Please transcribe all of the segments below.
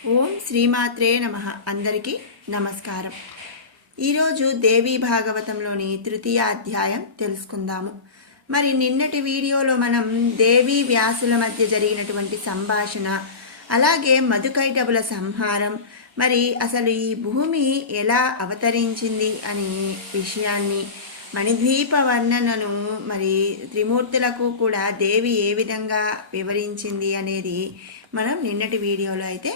ఓం శ్రీమాత్రే నమః. అందరికీ నమస్కారం. ఈరోజు దేవీ భాగవతంలోని తృతీయ అధ్యాయం తెలుసుకుందాము. మరి నిన్నటి వీడియోలో మనం దేవీ వ్యాసుల మధ్య జరిగినటువంటి సంభాషణ, అలాగే మధుకైటబుల సంహారం, మరి అసలు ఈ భూమి ఎలా అవతరించింది అనే విషయాన్ని, మణిద్వీప వర్ణనను, మరి త్రిమూర్తులకు కూడా దేవి ఏ విధంగా వివరించింది అనేది మనం నిన్నటి వీడియోలో అయితే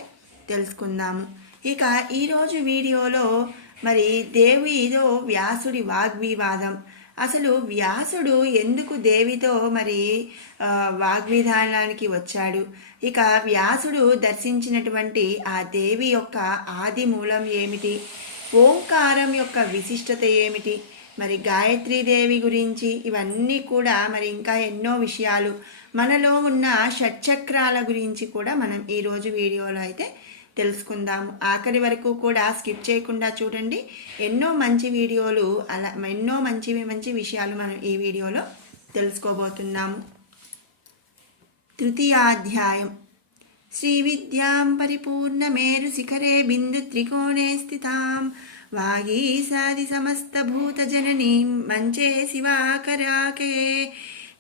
తెలుసుకుందాము. ఇక ఈరోజు వీడియోలో మరి దేవితో వ్యాసుడి వాగ్వివాదం, అసలు వ్యాసుడు ఎందుకు దేవితో మరి వాగ్విధానానికి వచ్చాడు, ఇక వ్యాసుడు దర్శించినటువంటి ఆ దేవి యొక్క ఆది మూలం ఏమిటి, ఓంకారం యొక్క విశిష్టత ఏమిటి, మరి గాయత్రీదేవి గురించి ఇవన్నీ కూడా, మరి ఇంకా ఎన్నో విషయాలు, మనలో ఉన్న షట్చక్రాల గురించి కూడా మనం ఈరోజు వీడియోలో అయితే తెలుసుకుందాము. ఆఖరి వరకు కూడా స్కిప్ చేయకుండా చూడండి. ఎన్నో మంచి వీడియోలు, అలా ఎన్నో మంచి విషయాలు మనం ఈ వీడియోలో తెలుసుకోబోతున్నాము. తృతీయాధ్యాయం. శ్రీ విద్యాం పరిపూర్ణ మేరు శిఖరే బిందు త్రికోణే స్థితాం వాగీసాది సమస్త భూత జననీం మంచే శివాకరాకే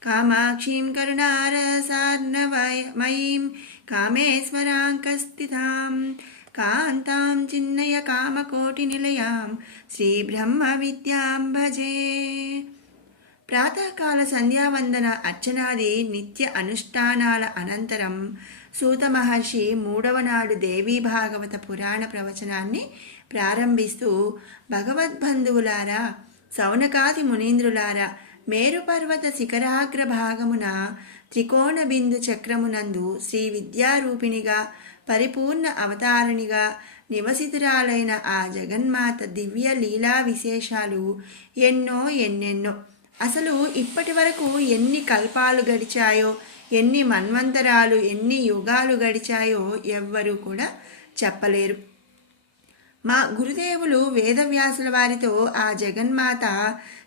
కామాక్షీం కరుణారసార్ణవమయీం కామేశ్వరాంకస్థితాం కాంతాం చిన్నయ కామకోటి నిలయాం శ్రీ బ్రహ్మ విద్యాం భజే. ప్రాతకాల సంధ్యావందన అర్చనాది నిత్య అనుష్ఠానాల అనంతరం సూత మహర్షి మూడవ నాడు దేవీ భాగవత పురాణ ప్రవచనాన్ని ప్రారంభిస్తూ, భగవద్బంధువులారా, సౌనకాది మునీంద్రులారా, మేరుపర్వత శిఖరాగ్ర భాగమున త్రికోణ బిందు చక్రమునందు శ్రీ విద్యారూపిణిగా, పరిపూర్ణ అవతారణిగా నివసితురాలైన ఆ జగన్మాత దివ్య లీలా విశేషాలు ఎన్నెన్నో. అసలు ఇప్పటి వరకు ఎన్ని కల్పాలు గడిచాయో, ఎన్ని మన్వంతరాలు, ఎన్ని యుగాలు గడిచాయో ఎవ్వరూ కూడా చెప్పలేరు. మా గురుదేవులు వేదవ్యాసుల వారితో ఆ జగన్మాత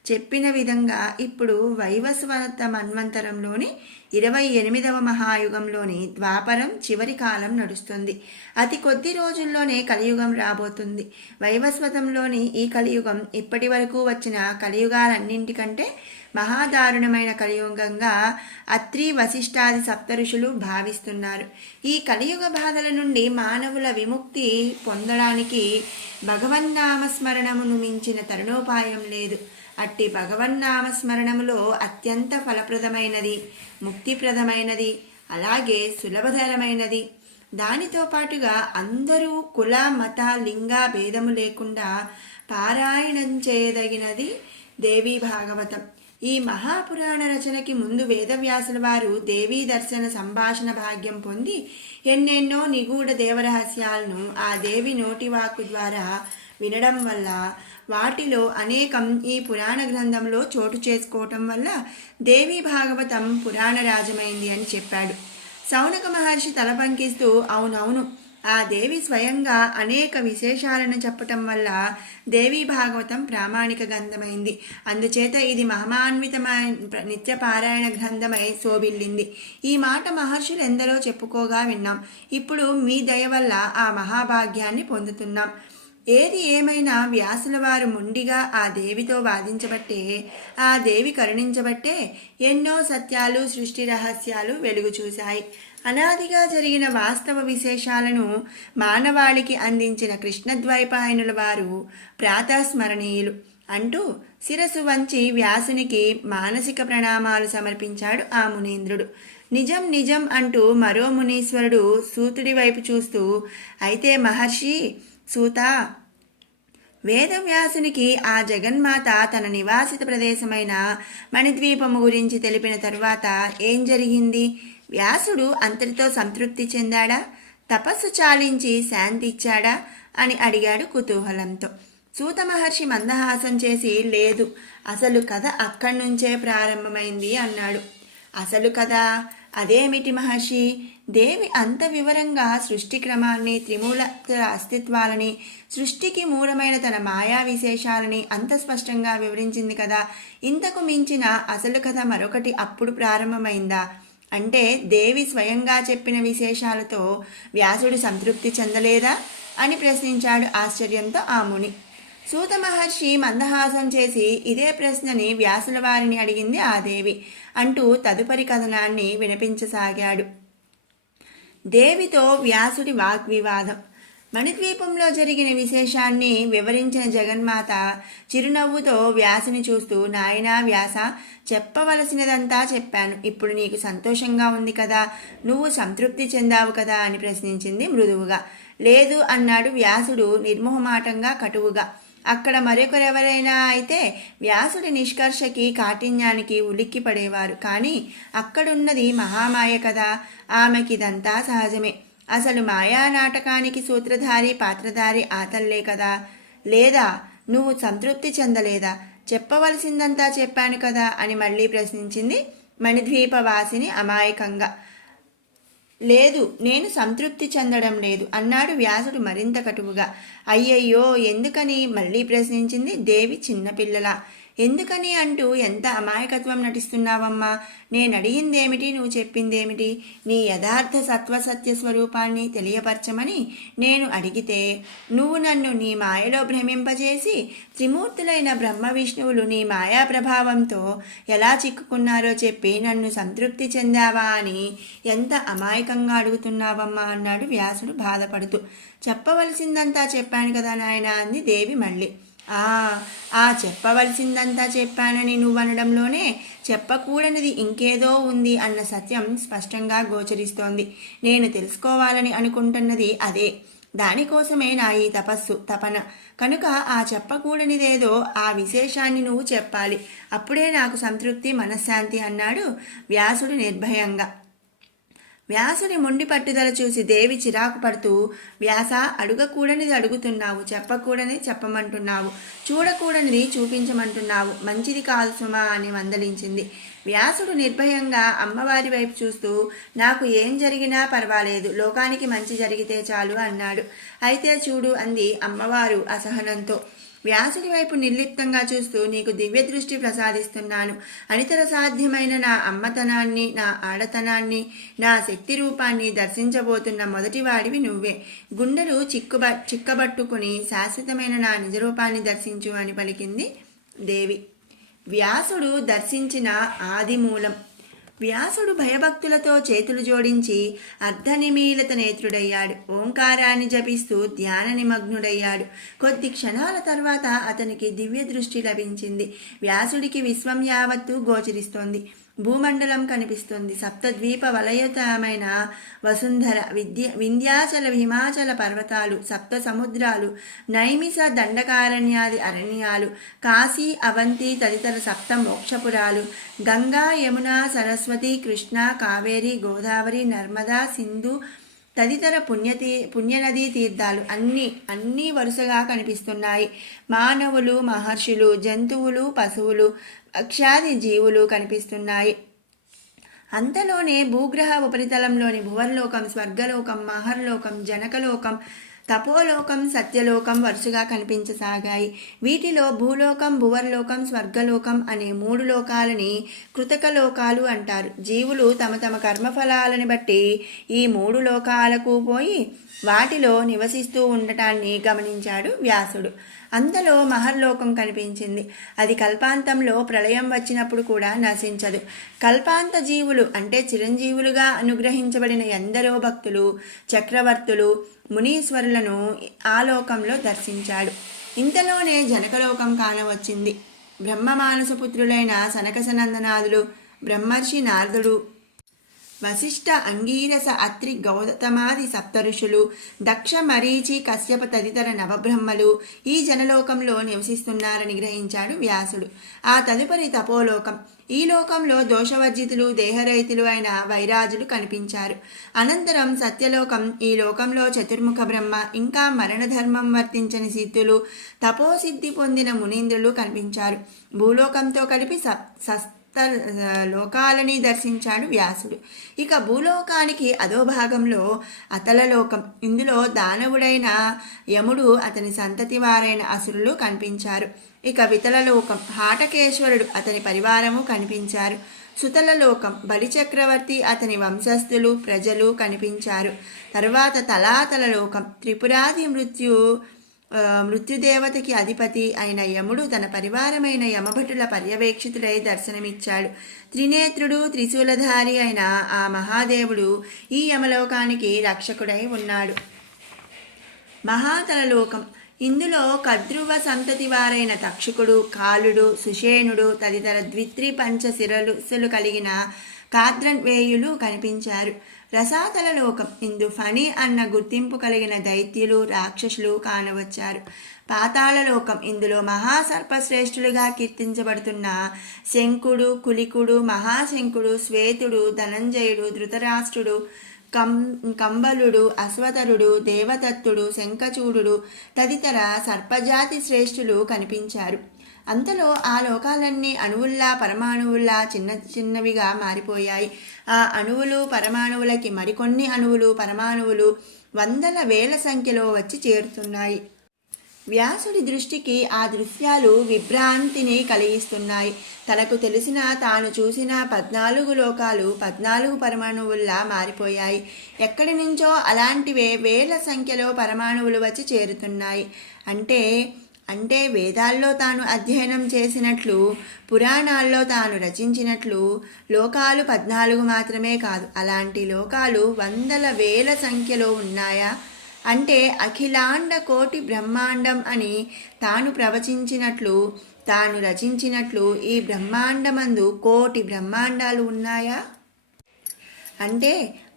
చెప్పిన విధంగా ఇప్పుడు వైవస్వత మన్వంతరంలోని 28వ మహాయుగంలోని ద్వాపరం చివరి కాలం నడుస్తుంది. అతి కొద్ది రోజుల్లోనే కలియుగం రాబోతుంది. వైవస్వతంలోని ఈ కలియుగం ఇప్పటి వరకు వచ్చిన కలియుగాలన్నింటికంటే మహాదారుణమైన కలియుగంగా అత్రి వశిష్ఠాది సప్తఋషులు భావిస్తున్నారు. ఈ కలియుగ బాధల నుండి మానవుల విముక్తి పొందడానికి భగవన్నామస్మరణమును మించిన తరుణోపాయం లేదు. అట్టి భగవన్నామస్మరణములో అత్యంత ఫలప్రదమైనది, ముక్తిప్రదమైనది, అలాగే సులభతరమైనది. దానితో పాటుగా అందరూ కుల మత లింగ భేదము లేకుండా పారాయణం చేయదగినది దేవీ భాగవతం. ఈ మహాపురాణ రచనకి ముందు వేదవ్యాసుల వారు దేవీ దర్శన సంభాషణ భాగ్యం పొంది ఎన్నెన్నో నిగూఢ దేవరహస్యాలను ఆ దేవి నోటివాకు ద్వారా వినడం వల్ల, వాటిలో అనేకం ఈ పురాణ గ్రంథంలో చోటు చేసుకోవటం వల్ల దేవీ భాగవతం పురాణ రాజమైంది అని చెప్పాడు. సౌనక మహర్షి తల పంకిస్తూ, అవునవును, ఆ దేవి స్వయంగా అనేక విశేషాలను చెప్పటం వల్ల దేవీ భాగవతం ప్రామాణిక గ్రంథమైంది. అందుచేత ఇది మహిమాన్వితమైన నిత్య పారాయణ గ్రంథమై శోభిల్లింది. ఈ మాట మహర్షులు ఎందరో చెప్పుకోగా విన్నాం. ఇప్పుడు మీ దయ వల్ల ఆ మహాభాగ్యాన్ని పొందుతున్నాం. ఏది ఏమైనా వ్యాసుల వారు మొండిగా ఆ దేవితో వాదించబట్టే, ఆ దేవి కరుణించబట్టే ఎన్నో సత్యాలు, సృష్టి రహస్యాలు వెలుగు చూశాయి. అనాదిగా జరిగిన వాస్తవ విశేషాలను మానవాళికి అందించిన కృష్ణద్వైపాయనుల వారు ప్రాతస్మరణీయులు అంటూ శిరసు వంచి వ్యాసునికి మానసిక ప్రణామాలు సమర్పించాడు ఆ మునీంద్రుడు. నిజం నిజం అంటూ మరో మునీశ్వరుడు సూతుడి వైపు చూస్తూ, అయితే మహర్షి సూత, వేదవ్యాసునికి ఆ జగన్మాత తన నివాసిత ప్రదేశమైన మణిద్వీపము గురించి తెలిపిన తరువాత ఏం జరిగింది? వ్యాసుడు అంతటితో సంతృప్తి చెందాడా? తపస్సు చాలించి శాంతి ఇచ్చాడా అని అడిగాడు కుతూహలంతో. సూత మహర్షి మందహాసం చేసి, లేదు, అసలు కథ అక్కడి నుంచే ప్రారంభమైంది అన్నాడు. అసలు కథ అదేమిటి మహర్షి? దేవి అంత వివరంగా సృష్టి క్రమాన్ని, త్రిమూల అస్తిత్వాలని, సృష్టికి మూలమైన తన మాయా విశేషాలని అంత స్పష్టంగా వివరించింది కదా. ఇంతకు మించిన అసలు కథ మరొకటి అప్పుడు ప్రారంభమైందా అంటే దేవి స్వయంగా చెప్పిన విశేషాలతో వ్యాసుడు సంతృప్తి చెందలేదా అని ప్రశ్నించాడు ఆశ్చర్యంతో ఆ ముని. సూత మహర్షి మందహాసం చేసి ఇదే ప్రశ్నని వ్యాసుల వారిని అడిగింది ఆ దేవి అంటూ తదుపరి కథనాన్ని వినిపించసాగాడు. దేవితో వ్యాసుడి వాగ్వివాదం. మణిద్వీపంలో జరిగిన విశేషాన్ని వివరించిన జగన్మాత చిరునవ్వుతో వ్యాసుని చూస్తూ, నాయనా వ్యాస, చెప్పవలసినదంతా చెప్పాను. ఇప్పుడు నీకు సంతోషంగా ఉంది కదా, నువ్వు సంతృప్తి చెందావు కదా అని ప్రశ్నించింది మృదువుగా. లేదు అన్నాడు వ్యాసుడు నిర్మోహమాటంగా కటువుగా. అక్కడ మరొకరెవరైనా అయితే వ్యాసుడి నిష్కర్షకి కాఠిన్యానికి ఉలిక్కి పడేవారు. కానీ అక్కడున్నది మహామాయ కదా, ఆమెకిదంతా సహజమే. అసలు మాయా నాటకానికి సూత్రధారి పాత్రధారి ఆతల్లే కదా. లేదా నువ్వు సంతృప్తి చెందలేదా? చెప్పవలసిందంతా చెప్పాను కదా అని మళ్ళీ ప్రశ్నించింది మణిద్వీపవాసిని అమాయకంగా. లేదు, నేను సంతృప్తి చెందడం లేదు అన్నాడు వ్యాసుడు మరింత కటువుగా. అయ్యయ్యో, ఎందుకని మళ్ళీ ప్రశ్నించింది దేవి చిన్నపిల్లల. ఎందుకని అంటూ ఎంత అమాయకత్వం నటిస్తున్నావమ్మా? నేను అడిగిందేమిటి, నువ్వు చెప్పిందేమిటి? నీ యథార్థ సత్వసత్య స్వరూపాన్ని తెలియపరచమని నేను అడిగితే నువ్వు నన్ను నీ మాయలో భ్రమింపజేసి త్రిమూర్తులైన బ్రహ్మ విష్ణువులు నీ మాయా ప్రభావంతో ఎలా చిక్కుకున్నారో చెప్పి నన్ను సంతృప్తి చెందావా అని ఎంత అమాయకంగా అడుగుతున్నావమ్మా అన్నాడు వ్యాసుడు బాధపడుతూ. చెప్పవలసిందంతా చెప్పాను కదా నాయనా అంది దేవి మళ్ళీ. ఆ చెప్పవలసిందంతా చెప్పానని నువ్వనడంలోనే చెప్పకూడనిది ఇంకేదో ఉంది అన్న సత్యం స్పష్టంగా గోచరిస్తోంది. నేను తెలుసుకోవాలని అనుకుంటున్నది అదే. దానికోసమే నా ఈ తపన. కనుక ఆ చెప్పకూడనిదేదో ఆ విశేషాన్ని నువ్వు చెప్పాలి. అప్పుడే నాకు సంతృప్తి, మనశ్శాంతి అన్నాడు వ్యాసుడు నిర్భయంగా. వ్యాసుని మొండి పట్టుదల చూసి దేవి చిరాకు పడుతూ, వ్యాస, అడగకూడనిది అడుగుతున్నావు, చెప్పకూడనిది చెప్పమంటున్నావు, చూడకూడనిది చూపించమంటున్నావు, మంచిది కాదు సుమా అని మందలించింది. వ్యాసుడు నిర్భయంగా అమ్మవారి వైపు చూస్తూ, నాకు ఏం జరిగినా పర్వాలేదు, లోకానికి మంచి జరిగితే చాలు అన్నాడు. అయితే చూడు అంది అమ్మవారు అసహనంతో. వ్యాసుడి వైపు నిర్లిప్తంగా చూస్తూ, నీకు దివ్య దృష్టి ప్రసాదిస్తున్నాను. అనితర సాధ్యమైన నా అమ్మతనాన్ని, నా ఆడతనాన్ని, నా శక్తి రూపాన్ని దర్శించబోతున్న మొదటివాడివి నువ్వే. గుండెలు చిక్కబట్టుకుని శాశ్వతమైన నా నిజరూపాన్ని దర్శించు అని పలికింది దేవి. వ్యాసుడు దర్శించిన ఆదిమూలం. వ్యాసుడు భయభక్తులతో చేతులు జోడించి అర్ధనిమీలత నేత్రుడయ్యాడు. ఓంకారాన్ని జపిస్తూ ధ్యాన నిమగ్నుడయ్యాడు. కొద్ది క్షణాల తర్వాత అతనికి దివ్య దృష్టి లభించింది. వ్యాసుడికి విశ్వం యావత్తు గోచరిస్తోంది. భూమండలం కనిపిస్తుంది. సప్తద్వీప వలయతమైన వసుంధర, వింధ్యాచల హిమాచల పర్వతాలు, సప్త సముద్రాలు, నైమిష దండకారణ్యాది అరణ్యాలు, కాశీ అవంతి తదితర సప్త మోక్షపురాలు, గంగా యమున సరస్వతి కృష్ణ కావేరి గోదావరి నర్మదా సింధు తదితర పుణ్యనదీ తీర్థాలు అన్నీ వరుసగా కనిపిస్తున్నాయి. మానవులు, మహర్షులు, జంతువులు, పశువులు, పక్షాది జీవులు కనిపిస్తున్నాయి. అంతలోనే భూగ్రహ ఉపరితలంలోని భువర్లోకం, స్వర్గలోకం, మహర్లోకం, జనకలోకం, తపోలోకం, సత్యలోకం వరుసగా కనిపించసాగాయి. వీటిలో భూలోకం, భువర్లోకం, స్వర్గలోకం అనే 3 లోకాలని కృతక లోకాలు అంటారు. జీవులు తమ తమ కర్మఫలాలని బట్టి ఈ 3 లోకాలకు పోయి వాటిలో నివసిస్తూ ఉండటాన్ని గమనించాడు వ్యాసుడు. అంతలో మహర్లోకం కనిపించింది. అది కల్పాంతంలో ప్రళయం వచ్చినప్పుడు కూడా నశించదు. కల్పాంత జీవులు అంటే చిరంజీవులుగా అనుగ్రహించబడిన ఎందరో భక్తులు, చక్రవర్తులు, మునీశ్వరులను ఆ లోకంలో దర్శించాడు. ఇంతలోనే జనకలోకం కానవచ్చింది. బ్రహ్మమానసపుత్రులైన సనకసనందనాదులు, బ్రహ్మర్షి నారదుడు, వశిష్ఠ, అంగీరస, అత్రి, గౌతమాది సప్తఋషులు, దక్ష, మరీచి, కశ్యప తదితర నవబ్రహ్మలు ఈ జనలోకంలో నివసిస్తున్నారని గ్రహించాడు వ్యాసుడు. ఆ తదుపరి తపోలోకం. ఈ లోకంలో దోషవర్జితులు, దేహరహితులు అయిన వైరాజులు కనిపించారు. అనంతరం సత్యలోకం. ఈ లోకంలో చతుర్ముఖ బ్రహ్మ, ఇంకా మరణధర్మం వర్తించని సిద్ధులు, తపోసిద్ధి పొందిన మునీంద్రులు కనిపించారు. భూలోకంతో కలిపి లోకాలని దర్శించాడు వ్యాసుడు. ఇక భూలోకానికి అధోభాగంలో అతలలోకం. ఇందులో దానవుడైన యముడు, అతని సంతతి వారైన అసురులు కనిపించారు. ఇక వితలలోకం. హాటకేశ్వరుడు, అతని పరివారము కనిపించారు. సుతల లోకం, బలిచక్రవర్తి అతని వంశస్థులు ప్రజలు కనిపించారు. తరువాత తలాతల లోకం, త్రిపురాది మృత్యుదేవతకి అధిపతి అయిన యముడు తన పరివారమైన యమభటుల పర్యవేక్షితుడై దర్శనమిచ్చాడు. త్రినేత్రుడు త్రిశూలధారి అయిన ఆ మహాదేవుడు ఈ యమలోకానికి రక్షకుడై ఉన్నాడు. మహాతలలోకం, ఇందులో కద్రువ సంతతి వారైన తక్షకుడు, కాలుడు, సుషేణుడు తదితర ద్విత్రి పంచ శిరస్సులు కలిగిన కాద్రవేయులు కనిపించారు. రసాతల లోకం, ఇందు ఫణి అన్న గుర్తింపు కలిగిన దైత్యులు, రాక్షసులు కానవచ్చారు. పాతాళలోకం, ఇందులో మహాసర్పశ్రేష్ఠులుగా కీర్తించబడుతున్న శంకుడు, కులికుడు, మహాశంకుడు, శ్వేతుడు, ధనంజయుడు, ధృతరాష్ట్రుడు, కంబలుడు, అశ్వతరుడు, దేవదత్తుడు, శంఖచూడు తదితర సర్పజాతి శ్రేష్ఠులు కనిపించారు. అంతలో ఆ లోకాలన్నీ అణువుల్లా పరమాణువుల్లా చిన్న చిన్నవిగా మారిపోయాయి. ఆ అణువులు పరమాణువులకి మరికొన్ని అణువులు పరమాణువులు వందల వేల సంఖ్యలో వచ్చి చేరుతున్నాయి. వ్యాసుడి దృష్టికి ఆ దృశ్యాలు విభ్రాంతిని కలిగిస్తున్నాయి. తనకు తెలిసిన తాను చూసిన 14 లోకాలు 14 పరమాణువుల్లా మారిపోయాయి. ఎక్కడి నుంచో అలాంటివే వేల సంఖ్యలో పరమాణువులు వచ్చి చేరుతున్నాయి. అంటే వేదాల్లో తాను అధ్యయనం చేసినట్లు, పురాణాల్లో తాను రచించినట్లు లోకాలు 14 మాత్రమే కాదు, అలాంటి లోకాలు వందల వేల సంఖ్యలో ఉన్నాయా? అంటే అఖిలాండ కోటి బ్రహ్మాండం అని తాను ప్రవచించినట్లు, తాను రచించినట్లు ఈ బ్రహ్మాండమందు కోటి బ్రహ్మాండాలు ఉన్నాయా? అంటే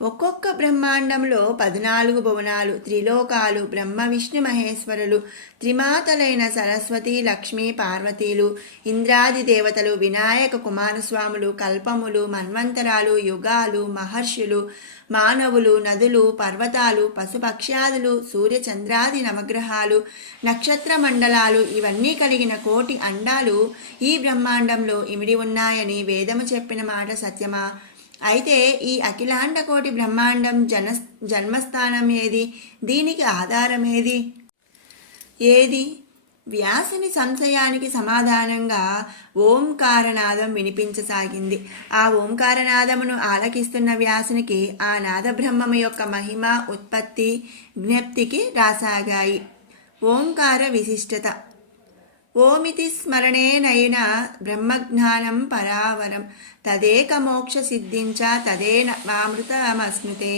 ఒక్కొక్క బ్రహ్మాండంలో 14 భువనాలు, త్రిలోకాలు, బ్రహ్మ విష్ణు మహేశ్వరులు, త్రిమాతలైన సరస్వతి లక్ష్మీ పార్వతీలు, ఇంద్రాది దేవతలు, వినాయక కుమారస్వాములు, కల్పములు, మన్వంతరాలు, యుగాలు, మహర్షులు, మానవులు, నదులు, పర్వతాలు, పశుపక్ష్యాదులు, సూర్యచంద్రాది నవగ్రహాలు, నక్షత్ర మండలాలు ఇవన్నీ కలిగిన కోటి అండాలు ఈ బ్రహ్మాండంలో ఇమిడి ఉన్నాయని వేదము చెప్పిన మాట సత్యమా? అయితే ఈ అఖిలాండ కోటి బ్రహ్మాండం జన్మస్థానం ఏది? దీనికి ఆధారం ఏది? వ్యాసుని సంశయానికి సమాధానంగా ఓంకారనాదం వినిపించసాగింది. ఆ ఓంకారనాదమును ఆలకిస్తున్న వ్యాసునికి ఆ నాదబ్రహ్మము యొక్క మహిమ, ఉత్పత్తి, జ్ఞప్తికి రాసాగాయి. ఓంకార విశిష్టత. ఓమితి స్మరణేనైన బ్రహ్మజ్ఞానం పరావరం తదేక మోక్ష సిద్ధించ తదేవామృతమస్నుతే.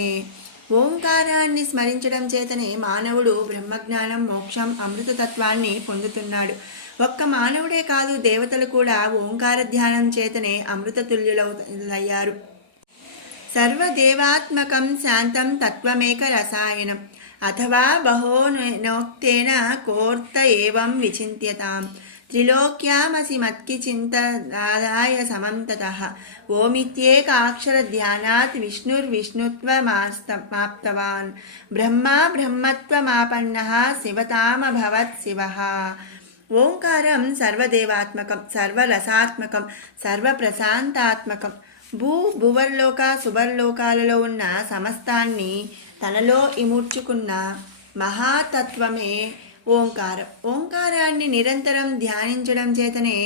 ఓంకారాన్ని స్మరించడం చేతనే మానవుడు బ్రహ్మజ్ఞానం, మోక్షం, అమృతతత్వాన్ని పొందుతున్నాడు. ఒక్క మానవుడే కాదు, దేవతలు కూడా ఓంకార ధ్యానం చేతనే అమృతతుల్యులయ్యారు. సర్వదేవాత్మకం శాంతం తత్వమేక రసాయనం అథవా బహోనోక్తేన కోర్త ఏవం విచింత్యతాం. త్రిలోక్యామసి మత్కి చింతదాదాయ సమంతతః ఓమిత్యేకాక్షర ధ్యానాత్ విష్ణుర్విష్ణుత్వమాప్తవాన్ బ్రహ్మా బ్రహ్మత్వమాపన్నః శివతామభవత్ శివః. ఓంకారం సర్వదేవాత్మకం, సర్వరసాత్మకం, సర్వప్రశాంతాత్మకం. భువర్లోక సువర్లోకాలలో ఉన్న సమస్తాన్ని తనలో ఇముడ్చుకున్న మహాతత్వమే ఓంకారం. ఓంకారాన్ని నిరంతరం ధ్యానించడం చేతనే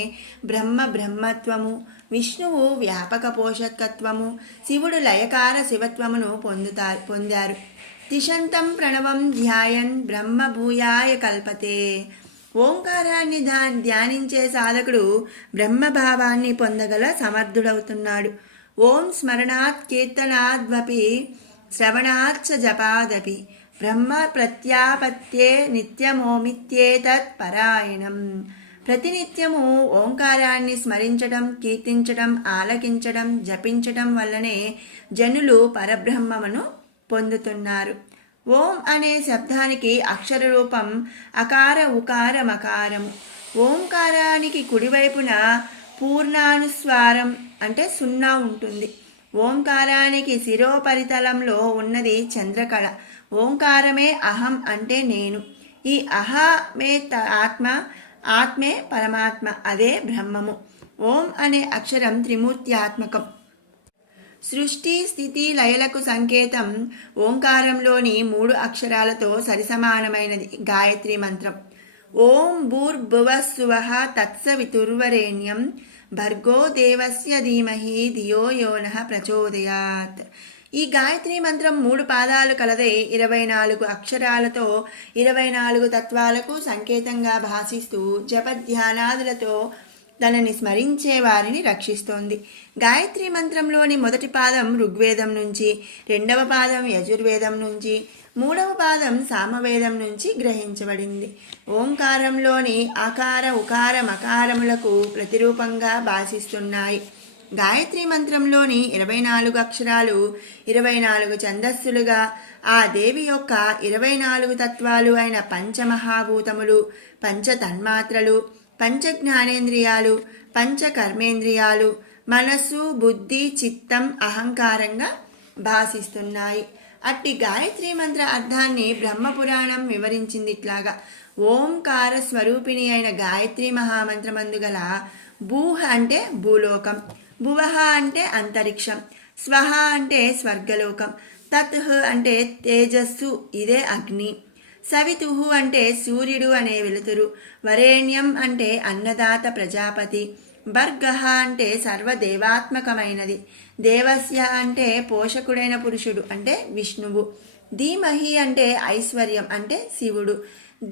బ్రహ్మత్వము, విష్ణువు వ్యాపక పోషకత్వము, శివుడు లయకార శివత్వమును పొందారు. తిషంతం ప్రణవం ధ్యాయన్ బ్రహ్మభూయాయ కల్పతే. ఓంకారాన్ని ధ్యానించే సాధకుడు బ్రహ్మభావాన్ని పొందగల సమర్థుడవుతున్నాడు. ఓం స్మరణాత్ కీర్తనాద్వపి శ్రవణాచ్చ జపాదపి బ్రహ్మ ప్రత్యాపత్యే నిత్యమోమిత్యేతత్ పరాయణం. ప్రతినిత్యము ఓంకారాన్ని స్మరించడం, కీర్తించడం, ఆలకించడం, జపించడం వల్లనే జనులు పరబ్రహ్మమును పొందుతున్నారు. ఓం అనే శబ్దానికి అక్షర రూపం అకార ఉకార మకారము. ఓంకారానికి కుడివైపున పూర్ణానుస్వారం అంటే 0 ఉంటుంది. ఓంకారానికి శిరోపరితలంలో ఉన్నది చంద్రకళ. ఓంకారమే అహం అంటే నేను. ఈ అహమే ఆత్మ, ఆత్మే పరమాత్మ, అదే బ్రహ్మము. ఓం అనే అక్షరం త్రిమూర్త్యాత్మకం. సృష్టి స్థితి లయలకు సంకేతం ఓంకారంలోని 3 అక్షరాలతో సరిసమానమైనది గాయత్రి మంత్రం. ఓం భూర్భువస్సువః తత్సవితుర్వరేణ్యం భర్గో దేవస్య ధీమహి ధియో యో నః ప్రచోదయాత్. ఈ గాయత్రి మంత్రం 3 పాదాలు కలదై 24 అక్షరాలతో 24 తత్వాలకు సంకేతంగా భాసిస్తూ జపధ్యానాదులతో తనని స్మరించే వారిని రక్షిస్తోంది. గాయత్రి మంత్రంలోని మొదటి పాదం ఋగ్వేదం నుంచి, 2వ పాదం యజుర్వేదం నుంచి, 3వ పాదం సామవేదం నుంచి గ్రహించబడింది. ఓంకారంలోని ఆకార ఉకార మకారములకు ప్రతిరూపంగా భాసిస్తున్నాయి. గాయత్రి మంత్రంలోని 24 అక్షరాలు 24 ఛందస్సులుగా ఆ దేవి యొక్క 24 తత్వాలు అయిన పంచమహాభూతములు, పంచతన్మాత్రలు, పంచ జ్ఞానేంద్రియాలు, పంచ కర్మేంద్రియాలు, మనస్సు, బుద్ధి, చిత్తం, అహంకారంగా భాసిస్తున్నాయి. అట్టి గాయత్రి మంత్ర అర్థాన్ని బ్రహ్మపురాణం వివరించింది ఇట్లాగా: ఓంకార స్వరూపిణి అయిన గాయత్రి మహామంత్రమందు గల భూహ అంటే భూలోకం, భువహ అంటే అంతరిక్షం, స్వహ అంటే స్వర్గలోకం, తత్ అంటే తేజస్సు, ఇదే అగ్ని, సవితుహు అంటే సూర్యుడు అనే వెలుతురు, వరేణ్యం అంటే అన్నదాత ప్రజాపతి, భర్గః అంటే సర్వదేవాత్మకమైనది, దేవస్య అంటే పోషకుడైన పురుషుడు అంటే విష్ణువు, ధీమహి అంటే ఐశ్వర్యం అంటే శివుడు,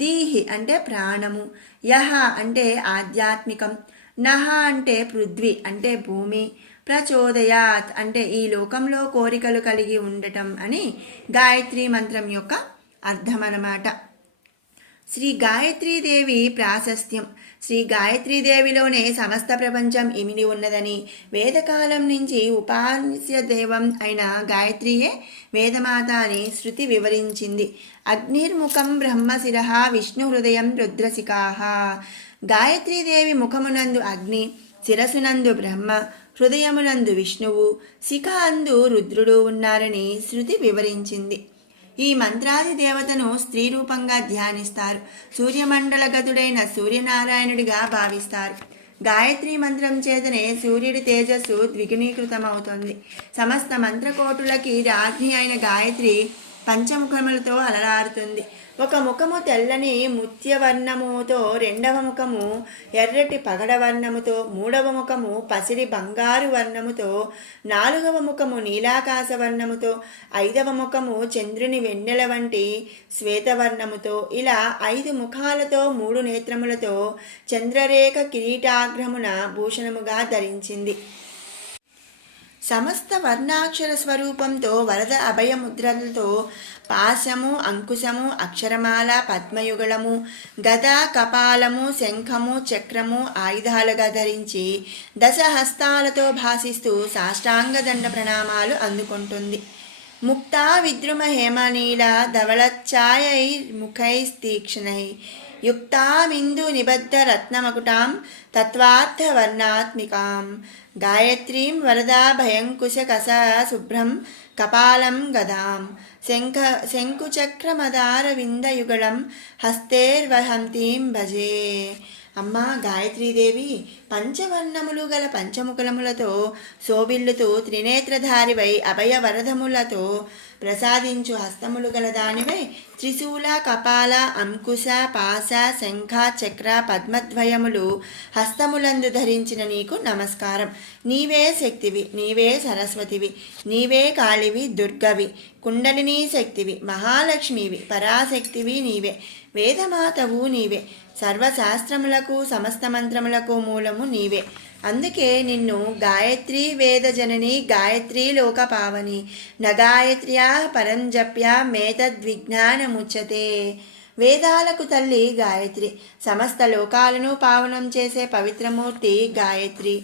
ధీహి అంటే ప్రాణము, యహ అంటే ఆధ్యాత్మికం, నహ అంటే పృథ్వీ అంటే భూమి, ప్రచోదయాత్ అంటే ఈ లోకంలో కోరికలు కలిగి ఉండటం అని గాయత్రి మంత్రం యొక్క అర్థం అన్నమాట. శ్రీ గాయత్రీదేవి ప్రాశస్త్యం. శ్రీ గాయత్రీదేవిలోనే సమస్త ప్రపంచం ఇమిడి ఉన్నదని, వేదకాలం నుంచి ఉపాస్య దైవం అయిన గాయత్రియే వేదమాత అని శృతి వివరించింది. అగ్నిర్ముఖం బ్రహ్మశిరః విష్ణు హృదయం రుద్రశిఖాః. గాయత్రీదేవి ముఖమునందు అగ్ని, శిరసునందు బ్రహ్మ, హృదయమునందు విష్ణువు, శిఖ అందు రుద్రుడు ఉన్నారని శృతి వివరించింది. ఈ మంత్రాది దేవతను స్త్రీ రూపంగా ధ్యానిస్తారు. సూర్యమండల గతుడైన సూర్యనారాయణుడిగా భావిస్తారు. గాయత్రి మంత్రం చేతనే సూర్యుడి తేజస్సు ద్విగుణీకృతమవుతుంది. సమస్త మంత్రకోటులకి రాజ్ఞి అయిన గాయత్రి పంచముఖములతో అలరారుతుంది. ఒక ముఖము తెల్లని ముత్యవర్ణముతో, 2వ ముఖము ఎర్రటి పగడ వర్ణముతో, 3వ ముఖము పసిడి బంగారు వర్ణముతో, 4వ ముఖము నీలాకాశ వర్ణముతో, 5వ ముఖము చంద్రుని వెన్నెల వంటి శ్వేతవర్ణముతో, ఇలా 5 ముఖాలతో 3 నేత్రములతో చంద్రరేఖ కిరీటాగ్రమున భూషణముగా ధరించింది. సమస్త వర్ణాక్షర స్వరూపంతో, వరద అభయముద్రలతో, పాశము, అంకుశము, అక్షరమాల, పద్మయుగళము, గద, కపాలము, శంఖము, చక్రము ఆయుధాలుగా ధరించి 10 హస్తాలతో భాసిస్తూ సాష్టాంగ దండ ప్రణామాలు అందుకుంటుంది. ముక్తా విద్రుమ హేమనీల ధవళఛాయై ముఖైస్తీక్ష్ణై యుక్తామిందు నిబద్ధ రత్నమకుటాం తత్వార్థవర్ణాత్మికాం గాయత్రీం వరదాభయంకుశ కస శుభ్రం కపాలం గదాం శంకుచక్రమదార విందయుగళం హస్తేర్వహంతీం భజే. అమ్మ గాయత్రీదేవి పంచవర్ణములు గల పంచముఖములతో శోభిల్లుతూ త్రినేత్రధారివై అభయ వరదములతో ప్రసాదించు హస్తములు గల దానివై త్రిశూల, కపాల, అంకుశ, పాశ, శంఖ, చక్ర, పద్మద్వయములు హస్తములందు ధరించిన నీకు నమస్కారం. నీవే శక్తివి, నీవే సరస్వతివి, నీవే కాళివి, దుర్గవి, కుండలినీ శక్తివి, మహాలక్ష్మివి, పరాశక్తివి నీవే, వేదమాతవు నీవే, సర్వశాస్త్రములకు సమస్త మంత్రములకు మూలము నీవే. అందుకే నిన్ను గాయత్రీ వేద జనని, గాయత్రీ లోక పావని, నగాయత్ర్యా పరంజప్య మేతద్విజ్ఞానముచ్యతే. వేదాలకు తల్లి గాయత్రి, సమస్త లోకాలను పావనం చేసే పవిత్రమూర్తి గాయత్రి.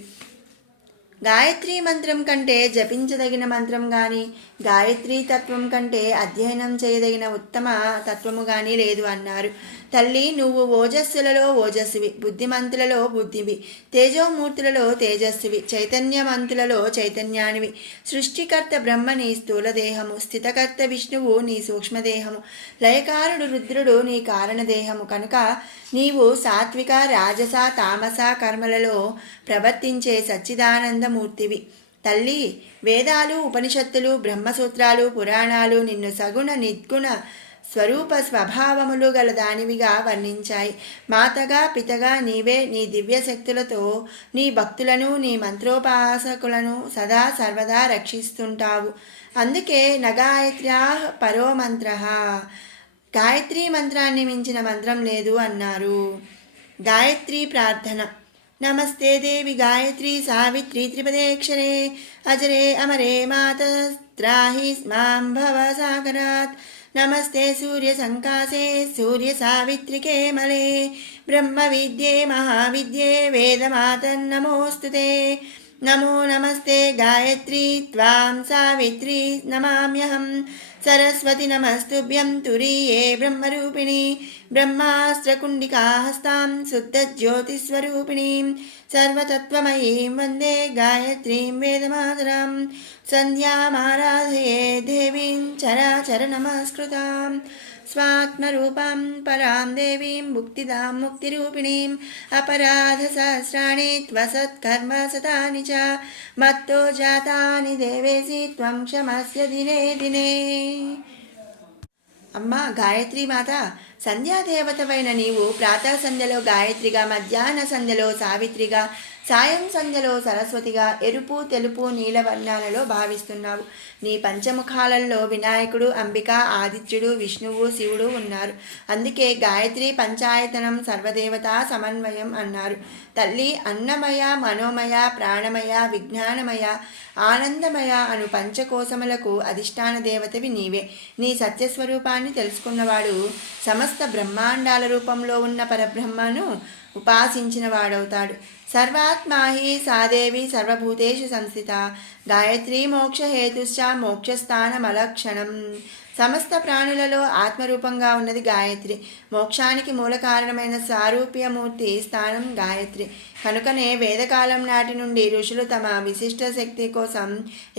గాయత్రీ మంత్రం కంటే జపించదగిన మంత్రం కానీ, గాయత్రీ తత్వం కంటే అధ్యయనం చేయదగిన ఉత్తమ తత్వము కానీ లేదు అన్నారు. తల్లి, నువ్వు ఓజస్సులలో ఓజస్సువి, బుద్ధిమంతులలో బుద్ధివి, తేజోమూర్తులలో తేజస్సువి, చైతన్యమంతులలో చైతన్యానివి. సృష్టికర్త బ్రహ్మ నీ స్థూలదేహము, స్థితకర్త విష్ణువు నీ సూక్ష్మదేహము, లయకారుడు రుద్రుడు నీ కారణదేహము. కనుక నీవు సాత్విక, రాజస, తామస కర్మలలో ప్రవర్తించే సచ్చిదానందమూర్తివి. తల్లి, వేదాలు, ఉపనిషత్తులు, బ్రహ్మసూత్రాలు, పురాణాలు నిన్ను సగుణ, నిర్గుణ, స్వరూప స్వభావములు గల దానివిగా వర్ణించాయి. మాతగా పితగా నీవే నీ దివ్య శక్తులతో నీ భక్తులను నీ మంత్రోపాసకులను సదా సర్వదా రక్షిస్తుంటావు. అందుకే నగాయత్ర్యా పరో మంత్ర, గాయత్రీ మంత్రాన్ని మించిన మంత్రం లేదు అన్నారు. గాయత్రీ ప్రార్థన. నమస్తే దేవి గాయత్రీ సావిత్రి త్రిపదేక్షరే అజరే అమరే మాతస్త్రాహి మాం భవ సాగరాత్. నమస్తే సూర్య సంకాసే సూర్య సావిత్రికే మలే బ్రహ్మ విద్యే మహావిద్యే వేదమాతన్నమోస్తుతే. నమో నమస్తే గాయత్రీ త్వాం సావిత్రీ నమామ్యహం. సరస్వతి నమస్తుభ్యం తురీయే బ్రహ్మరూపిణి బ్రహ్మాస్త్రకుండికాహస్తాం శుద్ధజ్యోతిస్వరూపిణీం సర్వతత్వమయీం వందే గాయత్రీం వేదమాతరాం. సంధ్యామారాధయే దేవీం చరాచర నమస్కృతాం స్వాత్మరూపాం పరాం దేవీం ముక్తిదాం ముక్తిరూపిణీం. అపరాధ సహస్రాణి త్వసత్కర్మ సతాని చ మత్తో జాతాని దేవేసి త్వం క్షమస్య దినే దినే. అమ్మ గాయత్రీ మాత, సంధ్యాదేవతవైన నీవు ప్రాతః సంధ్యలో గాయత్రిగా, మధ్యాహ్న సంధ్యలో సావిత్రిగా, సాయం సంధ్యలో సరస్వతిగా ఎరుపు తెలుపు నీలవర్ణాలలో భావిస్తున్నావు. నీ పంచముఖాలలో వినాయకుడు, అంబిక, ఆదిత్యుడు, విష్ణువు, శివుడు ఉన్నారు. అందుకే గాయత్రి పంచాయతనం సర్వదేవతా సమన్వయం అన్నారు. తల్లి అన్నమయ, మనోమయ, ప్రాణమయ, విజ్ఞానమయ, ఆనందమయ అను పంచకోశములకు అధిష్టాన దేవతవి నీవే. నీ సత్యస్వరూపాన్ని తెలుసుకున్నవాడు సమస్త బ్రహ్మాండాల రూపంలో ఉన్న పరబ్రహ్మను ఉపాసించిన వాడవుతాడు. సర్వాత్మాహి సాదేవి సర్వభూతేషు సంస్థిత గాయత్రీ మోక్షహేతుశ్చ మోక్షస్థానమలక్షణం. సమస్త ప్రాణులలో ఆత్మరూపంగా ఉన్నది గాయత్రి. మోక్షానికి మూల కారణమైన సారూప్యమూర్తి స్థానం గాయత్రి. కనుకనే వేదకాలం నాటి నుండి ఋషులు తమ విశిష్ట శక్తి కోసం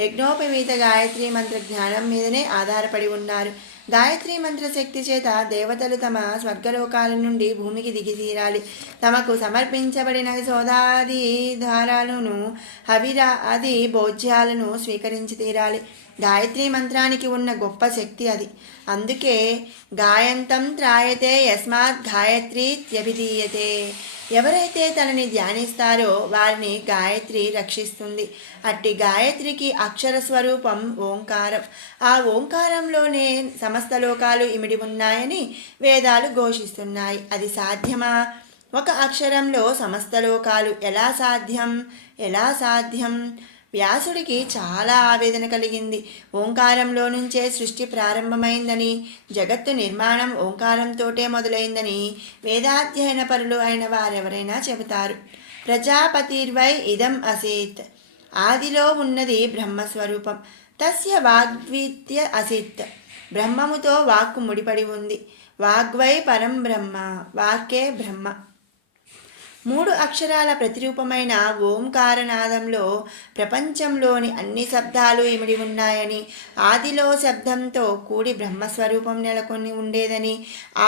యజ్ఞోపవీత గాయత్రీ మంత్ర జ్ఞానం మీదనే ఆధారపడి ఉన్నారు. గాయత్రీ మంత్రశక్తి చేత దేవతలు తమ స్వర్గలోకాల నుండి భూమికి దిగి తీరాలి. తమకు సమర్పించబడిన సోదాది దారాలను హవిరాది భోజ్యాలను స్వీకరించి తీరాలి. గాయత్రీ మంత్రానికి ఉన్న గొప్ప శక్తి అది. అందుకే గాయంతం త్రాయతే యస్మాత్ గాయత్రీత్యభిధీయతే. ఎవరైతే తనని ధ్యానిస్తారో వారిని గాయత్రి రక్షిస్తుంది. అట్టి గాయత్రికి అక్షర స్వరూపం ఓంకారం. ఆ ఓంకారంలోనే సమస్త లోకాలు ఇమిడి ఉన్నాయని వేదాలు ఘోషిస్తున్నాయి. అది సాధ్యమా? ఒక అక్షరంలో సమస్త లోకాలు ఎలా సాధ్యం? ఎలా సాధ్యం? వ్యాసుడికి చాలా ఆవేదన కలిగింది. ఓంకారంలో నుంచే సృష్టి ప్రారంభమైందని, జగత్తు నిర్మాణం ఓంకారంతోటే మొదలైందని వేదాధ్యయన పరులు అయిన వారెవరైనా చెబుతారు. ప్రజాపతిర్వై ఇదం అసీత్. ఆదిలో ఉన్నది బ్రహ్మస్వరూపం. తస్య వాగ్విద్య అసిత్. బ్రహ్మముతో వాక్కు ముడిపడి ఉంది. వాగ్వై పరం బ్రహ్మ. వాక్కే బ్రహ్మ. 3 అక్షరాల ప్రతిరూపమైన ఓంకారనాదంలో ప్రపంచంలోని అన్ని శబ్దాలు ఇమిడి ఉన్నాయని, ఆదిలో శబ్దంతో కూడి బ్రహ్మస్వరూపం నెలకొని ఉండేదని,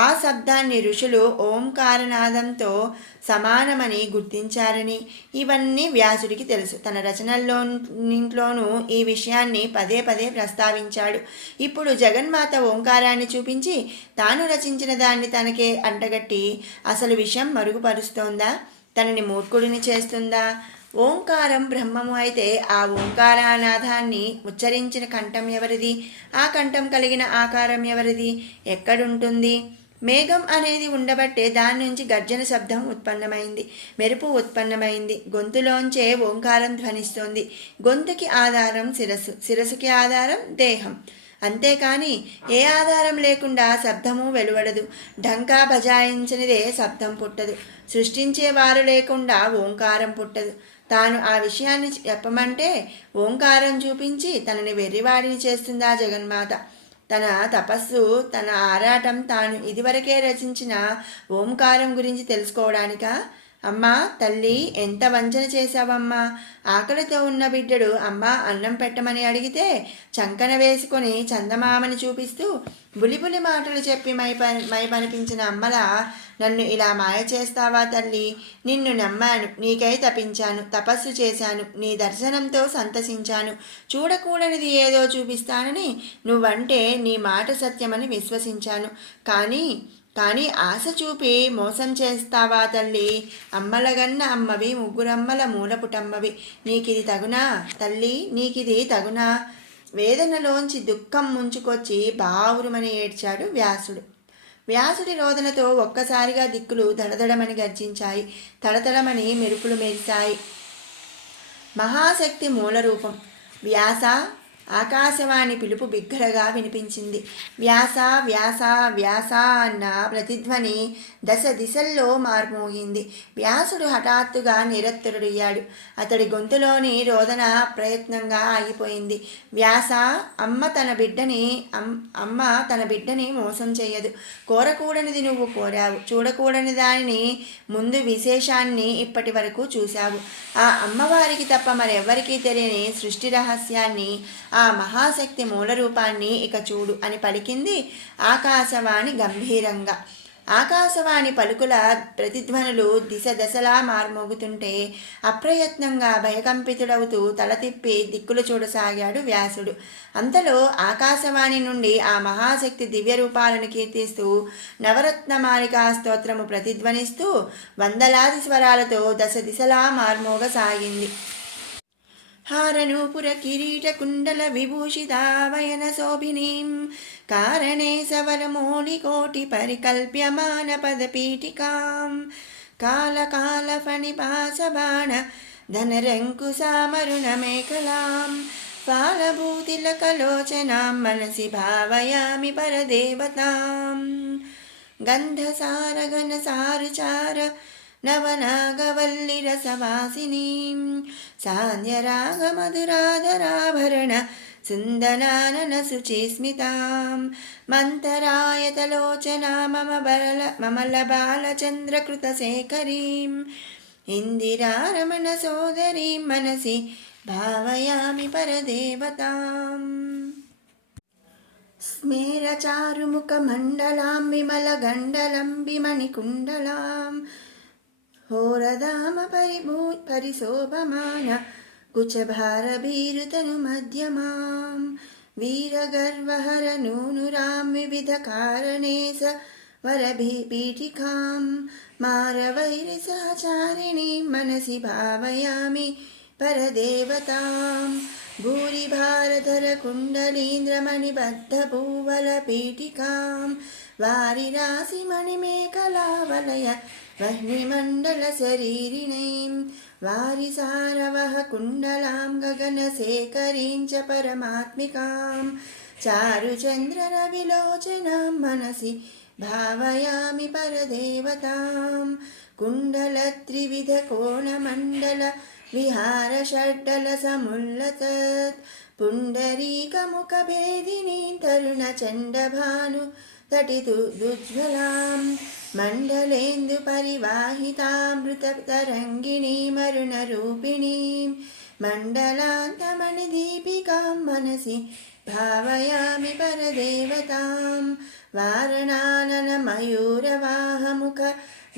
ఆ శబ్దాన్ని ఋషులు ఓంకారనాదంతో సమానమని గుర్తించారని ఇవన్నీ వ్యాసుడికి తెలుసు. తన రచనల్లోనూ ఈ విషయాన్ని పదే పదే ప్రస్తావించాడు. ఇప్పుడు జగన్మాత ఓంకారాన్ని చూపించి తాను రచించిన దాన్ని తనకే అంటగట్టి అసలు విషయం మరుగుపరుస్తోందా? తనని మూర్ఖుడిని చేస్తుందా? ఓంకారం బ్రహ్మము అయితే ఆ ఓంకారనాదాన్ని ఉచ్చరించిన కంఠం ఎవరిది? ఆ కంఠం కలిగిన ఆకారం ఎవరిది? ఎక్కడుంటుంది? మేఘం అనేది ఉండబట్టే దాని నుంచి గర్జన శబ్దం ఉత్పన్నమైంది, మెరుపు ఉత్పన్నమైంది. గొంతులోంచే ఓంకారం ధ్వనిస్తోంది. గొంతుకి ఆధారం శిరస్సు, శిరస్సుకి ఆధారం దేహం. అంతేకాని ఏ ఆధారం లేకుండా శబ్దము వెలువడదు. ఢంకా బజాయించనిదే శబ్దం పుట్టదు. సృష్టించేవారు లేకుండా ఓంకారం పుట్టదు. తాను ఆ విషయాన్ని చెప్పమంటే ఓంకారం చూపించి తనని వెర్రివాడిని చేస్తుందా జగన్మాత? తన తపస్సు, తన ఆరాటం తాను ఇదివరకే రచించిన ఓంకారం గురించి తెలుసుకోవడానికా? అమ్మా తల్లి, ఎంత వంచన చేశావమ్మా! ఆకలితో ఉన్న బిడ్డడు అమ్మా అన్నం పెట్టమని అడిగితే చంకన వేసుకొని చందమామని చూపిస్తూ బులిబులి మాటలు చెప్పి మైపనిపించిన అమ్మలా నన్ను ఇలా మాయ చేస్తావా తల్లి? నిన్ను నమ్మాను, నీకై తపించాను, తపస్సు చేశాను, నీ దర్శనంతో సంతసించాను, చూడకూడనిది ఏదో చూపిస్తానని, నువ్వంటే నీ మాట సత్యమని విశ్వసించాను. కానీ ఆశ చూపి మోసం చేస్తావా తల్లి? అమ్మలగన్న అమ్మవి, ముగ్గురమ్మల మూలపుటమ్మవి, నీకిది తగునా తల్లి? నీకిది తగునా? వేదనలోంచి దుఃఖం ముంచుకొచ్చి బావురుమని ఏడ్చాడు వ్యాసుడు. వ్యాసుడి రోదనతో ఒక్కసారిగా దిక్కులు దడదడమని గర్జించాయి, తడతడమని మెరుపులు మెరిశాయి. మహాశక్తి మూలరూపం వ్యాస! ఆకాశవాణి పిలుపు బిగ్గరగా వినిపించింది. వ్యాస వ్యాస వ్యాస అన్న ప్రతిధ్వని దశ దిశల్లో మార్మోగింది. వ్యాసుడు హఠాత్తుగా నిరత్తరుడయ్యాడు. అతడి గొంతులోని రోదన ప్రయత్నంగా ఆగిపోయింది. వ్యాస! అమ్మ తన బిడ్డని మోసం చెయ్యదు. కోరకూడనిది నువ్వు కోరావు, చూడకూడని దానిని ముందు విశేషాన్ని ఇప్పటి వరకు చూశావు. ఆ అమ్మవారికి తప్ప మరెవ్వరికీ తెలియని సృష్టి రహస్యాన్ని, ఆ మహాశక్తి మూలరూపాన్ని ఇక చూడు అని పలికింది ఆకాశవాణి గంభీరంగా. ఆకాశవాణి పలుకుల ప్రతిధ్వనులు దిశ దశలా మార్మోగుతుంటే అప్రయత్నంగా భయకంపితుడవుతూ తల తిప్పి దిక్కులు చూడసాగాడు వ్యాసుడు. అంతలో ఆకాశవాణి నుండి ఆ మహాశక్తి దివ్య రూపాలను కీర్తిస్తూ నవరత్నమాలికా స్తోత్రము ప్రతిధ్వనిస్తూ వందలాది స్వరాలతో దశ దిశలా మార్మోగసాగింది. हारनूपुर किरीट कुंडल विभूषितावयन शोभिनीं कारणे सवरमौलिकोटि परिकल्प्यमान पदपीठिकां कालकालफणिपाशबाण धनरङ्कुशामरुणमेखलां फालभूतिलकलोचनां मनसि भावयामि परदेवतां गन्धसारघनसारुचार नवनागवल्लिरसवासिनीं सान्ध्यरागमधुराधराभरण सुन्दनानन शुचिस्मितां मन्तरायतलोचना ममलबालचन्द्रकृतशेखरीं इन्दिरारमणसोदरीं मनसि भावयामि परदेवताम् स्मेरचारुमुखमण्डलां विमलगण्डलम्बिमणिकुण्डलां होरधाम परिशोभमान कुचभारभीरुतनुमध्यमां वीरगर्वहरनूनुरां विविधकारणे स वरपीठिकां मारवैरिसहचारिणीं मनसि भावयामि परदेवतां भूरिभारधरकुण्डलीन्द्रमणिबद्धभूवलपीठिकां वारिराशिमणिमेखलावलय वह्निमण्डलशरीरिणीं वारिसारवः कुण्डलां गगनशेखरीं च परमात्मिकां चारुचन्द्ररविलोचनां मनसि भावयामि परदेवतां कुण्डलत्रिविधकोणमण्डल विहारषड्डलसमुल्लसत् पुण्डरीकमुखभेदिनीं तरुणचण्डभानु तटितुज्ज्वलां मण्डलेन्दुपरिवाहितामृततरङ्गिणीमरुणरूपिणीं मण्डलान्तमणिदीपिकां मनसि भावयामि परदेवतां वारणाननमयूरवाहमुख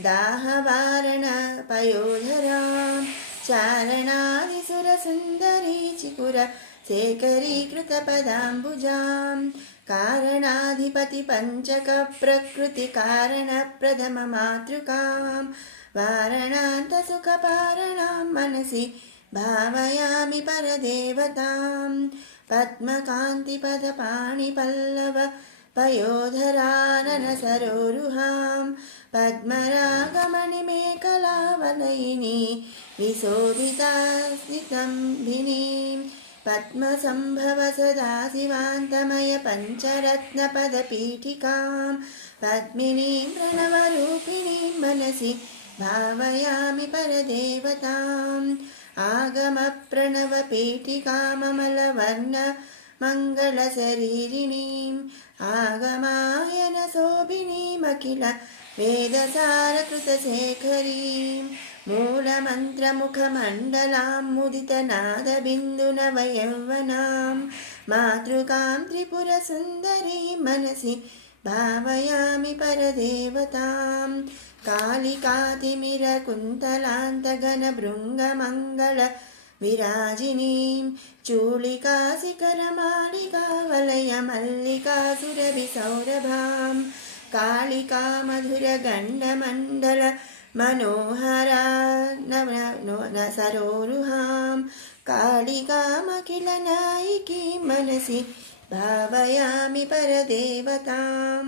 दाहवारणपयोधरां चारणादिसुरसुन्दरी चिकुर शेखरीकृतपदाम्बुजां कारणाधिपतिपञ्चकप्रकृतिकारणप्रथममातृकां वारणान्तसुखपारणां मनसि भावयामि परदेवतां पद्मकान्तिपदपाणिपल्लव पयोधराननसरोरुहां पद्मरागमणिमेखलावलयिनी विशोभितास्तितम्भिनीं पद्मसम्भव सदाशिवान्तमय पञ्चरत्नपदपीठिकां पद्मिनीं प्रणवरूपिणीं मनसि भावयामि परदेवताम् आगमप्रणवपीठिकाममलवर्ण मङ्गलशरीरिणीम् आगमायनशोभिनीमखिल वेदसारकृतशेखरीं मूलमन्त्रमुखमण्डलां मुदितनादबिन्दुनवयौवनां मातृकां त्रिपुरसुन्दरीं मनसि भावयामि परदेवतां कालिकातिमिरकुन्तलान्तगणभृङ्गमङ्गल विराजिनीं चूलिकाशिखरमालिकावलयमल्लिकासुरभिसौरभां कालिका मधुरगण्डमण्डल मनोहरा सरोरुहां कालिकामखिलनायिकीं मनसि भावयामि परदेवतां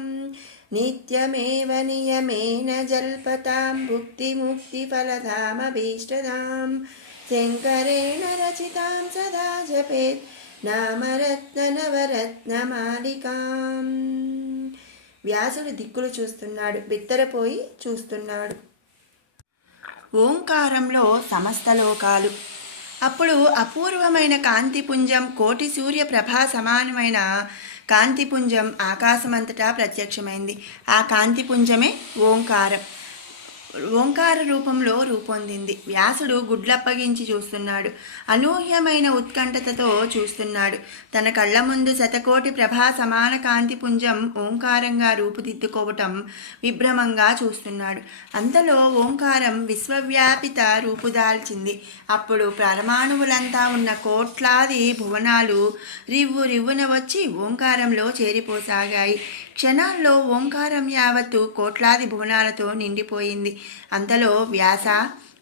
नित्यमेव नियमेन जल्पतां भुक्तिमुक्तिफलधामभीष्टदां शङ्करेण रचितां सदा जपेत् నామరత్ననవరత్నమాలికాం. వ్యాసుడు దిక్కులు చూస్తున్నాడు, బిత్తరపోయి చూస్తున్నాడు. ఓంకారంలో సమస్త లోకాలు. అప్పుడు అపూర్వమైన కాంతిపుంజం, కోటి సూర్య ప్రభా సమానమైన కాంతిపుంజం ఆకాశమంతటా ప్రత్యక్షమైంది. ఆ కాంతిపుంజమే ఓంకారం. ఓంకార రూపంలో రూపొందింది. వ్యాసుడు గుడ్లప్పగించి చూస్తున్నాడు. అనూహ్యమైన ఉత్కంఠతతో చూస్తున్నాడు. తన కళ్ళ ముందు శతకోటి ప్రభా సమాన కాంతిపుంజం ఓంకారంగా రూపుదిద్దుకోవటం విభ్రమంగా చూస్తున్నాడు. అంతలో ఓంకారం విశ్వవ్యాపిత రూపుదాల్చింది. అప్పుడు పరమాణువులంతా ఉన్న కోట్లాది భువనాలు రివ్వు రివ్వున వచ్చి ఓంకారంలో చేరిపోసాగాయి. క్షణాల్లో ఓంకారం యావత్తు కోట్లాది భువనాలతో నిండిపోయింది. అంతలో వ్యాస,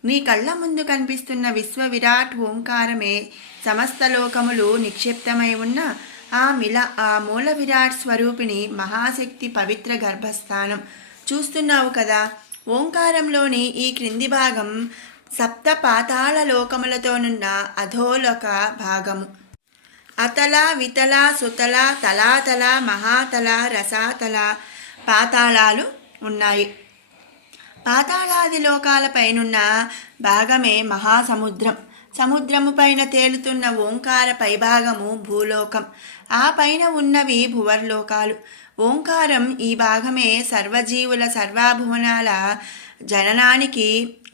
నీ కళ్ళ ముందు కనిపిస్తున్న విశ్వ విరాట్ ఓంకారమే సమస్త లోకములు నిక్షిప్తమై ఉన్న ఆ మూల విరాట్ స్వరూపిణి మహాశక్తి పవిత్ర గర్భస్థానం చూస్తున్నావు కదా. ఓంకారంలోని ఈ క్రింది భాగం సప్త పాతాళ లోకములతోనున్న అధోలోక భాగము. అతల వితల సుతల తలాతల మహాతల రసాతల పాతాళాలు ఉన్నాయి. పాతాళాది లోకాలపైనున్న భాగమే మహాసముద్రం. సముద్రము పైన తేలుతున్న ఓంకార పైభాగము భూలోకం. ఆ పైన ఉన్నవి భువర్లోకాలు. ఓంకారం ఈ భాగమే సర్వజీవుల సర్వభువనాల జననానికి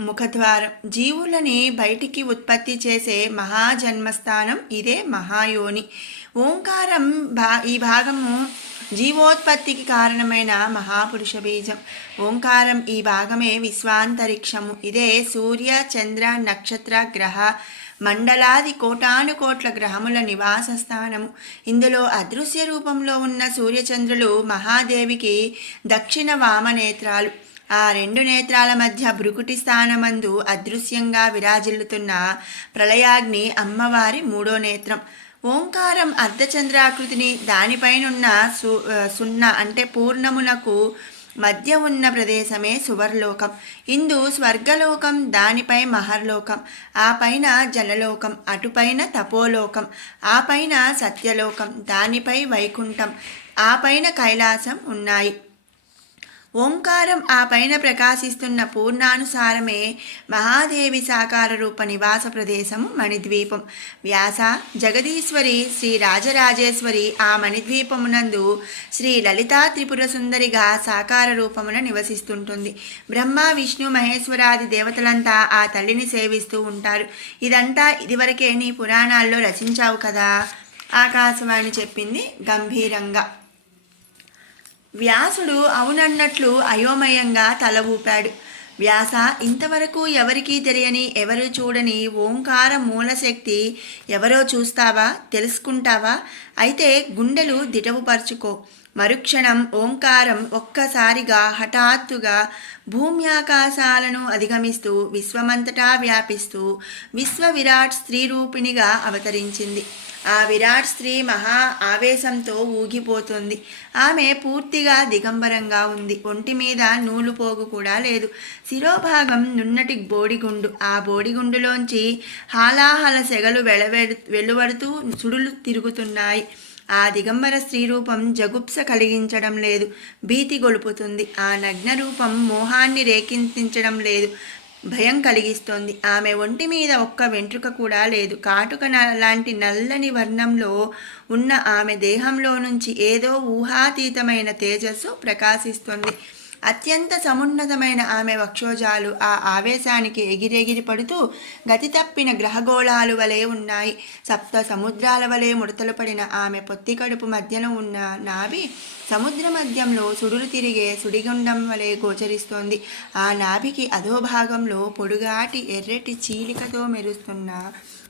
ముఖద్వారం. జీవులని బయటికి ఉత్పత్తి చేసే మహాజన్మస్థానం ఇదే మహాయోని. ఓంకారం ఈ భాగము జీవోత్పత్తికి కారణమైన మహాపురుష బీజం. ఓంకారం ఈ భాగమే విశ్వాంతరిక్షము. ఇదే సూర్య చంద్ర నక్షత్ర గ్రహ మండలాది కోటానుకోట్ల గ్రహముల నివాస స్థానము. ఇందులో అదృశ్య రూపంలో ఉన్న సూర్యచంద్రులు మహాదేవికి దక్షిణ వామనేత్రాలు. ఆ రెండు నేత్రాల మధ్య భృకుటి స్థానమందు అదృశ్యంగా విరాజిల్లుతున్న ప్రళయాగ్ని అమ్మవారి మూడో నేత్రం. ఓంకారం అర్ధచంద్రాకృతిని, దానిపైనున్న సున్న అంటే పూర్ణమునకు మధ్య ఉన్న ప్రదేశమే సువర్లోకం. ఇందు స్వర్గలోకం, దానిపై మహర్లోకం, ఆ పైన జలలోకం, అటుపైన తపోలోకం, ఆ పైన సత్యలోకం, దానిపై వైకుంఠం, ఆ పైన కైలాసం ఉన్నాయి. ఓంకారం ఆ పైన ప్రకాశిస్తున్న పూర్ణానుసారమే మహాదేవి సాకార రూప నివాస ప్రదేశము మణిద్వీపం. వ్యాస, జగదీశ్వరి శ్రీ రాజరాజేశ్వరి ఆ మణిద్వీపమునందు శ్రీ లలితా త్రిపుర సుందరిగా సాకార రూపమున నివసిస్తుంటుంది. బ్రహ్మ విష్ణు మహేశ్వరాది దేవతలంతా ఆ తల్లిని సేవిస్తూ ఉంటారు. ఇదంతా ఇదివరకే నీ పురాణాల్లో రచించావు కదా. ఆకాశవాణి చెప్పింది గంభీరంగా. వ్యాసుడు అవునన్నట్లు అయోమయంగా తల ఊపాడు. వ్యాస, ఇంతవరకు ఎవరికీ తెలియని, ఎవరు చూడని ఓంకార మూలశక్తి ఎవరో చూస్తావా, తెలుసుకుంటావా? అయితే గుండెలు దిటవుపరుచుకో. మరుక్షణం ఓంకారం ఒక్కసారిగా హఠాత్తుగా భూమ్యాకాశాలను అధిగమిస్తూ విశ్వమంతటా వ్యాపిస్తూ విశ్వ విరాట్ స్త్రీ రూపిణిగా అవతరించింది. ఆ విరాట్ స్త్రీ మహా ఆవేశంతో ఊగిపోతుంది. ఆమె పూర్తిగా దిగంబరంగా ఉంది. ఒంటి మీద నూలు పోగు కూడా లేదు. శిరోభాగం నున్నటి బోడిగుండు. ఆ బోడిగుండులోంచి హాలాహల సెగలు వెలువడుతూ సుడులు తిరుగుతున్నాయి. ఆ దిగంబర స్త్రీ రూపం జగుప్స కలిగించడం లేదు, భీతి గొలుపుతుంది. ఆ నగ్న రూపం మోహాన్ని రేకెత్తించడం లేదు, భయం కలిగిస్తోంది. ఆమె ఒంటి మీద ఒక్క వెంట్రుక కూడా లేదు. కాటుక లాంటి నల్లని వర్ణంలో ఉన్న ఆమె దేహంలో నుంచి ఏదో ఊహాతీతమైన తేజస్సు ప్రకాశిస్తుంది. అత్యంత సమున్నతమైన ఆమె వక్షోజాలు ఆ ఆవేశానికి ఎగిరెగిరి పడుతూ గతి తప్పిన గ్రహగోళాలు వలె ఉన్నాయి. సప్త సముద్రాల వలె ముడతలు పడిన ఆమె పొత్తి కడుపు మధ్యన ఉన్న నాభి సముద్ర మధ్యంలో సుడులు తిరిగే సుడిగుండం వలె గోచరిస్తోంది. ఆ నాభికి అధోభాగంలో పొడుగాటి ఎర్రటి చీలికతో మెరుస్తున్న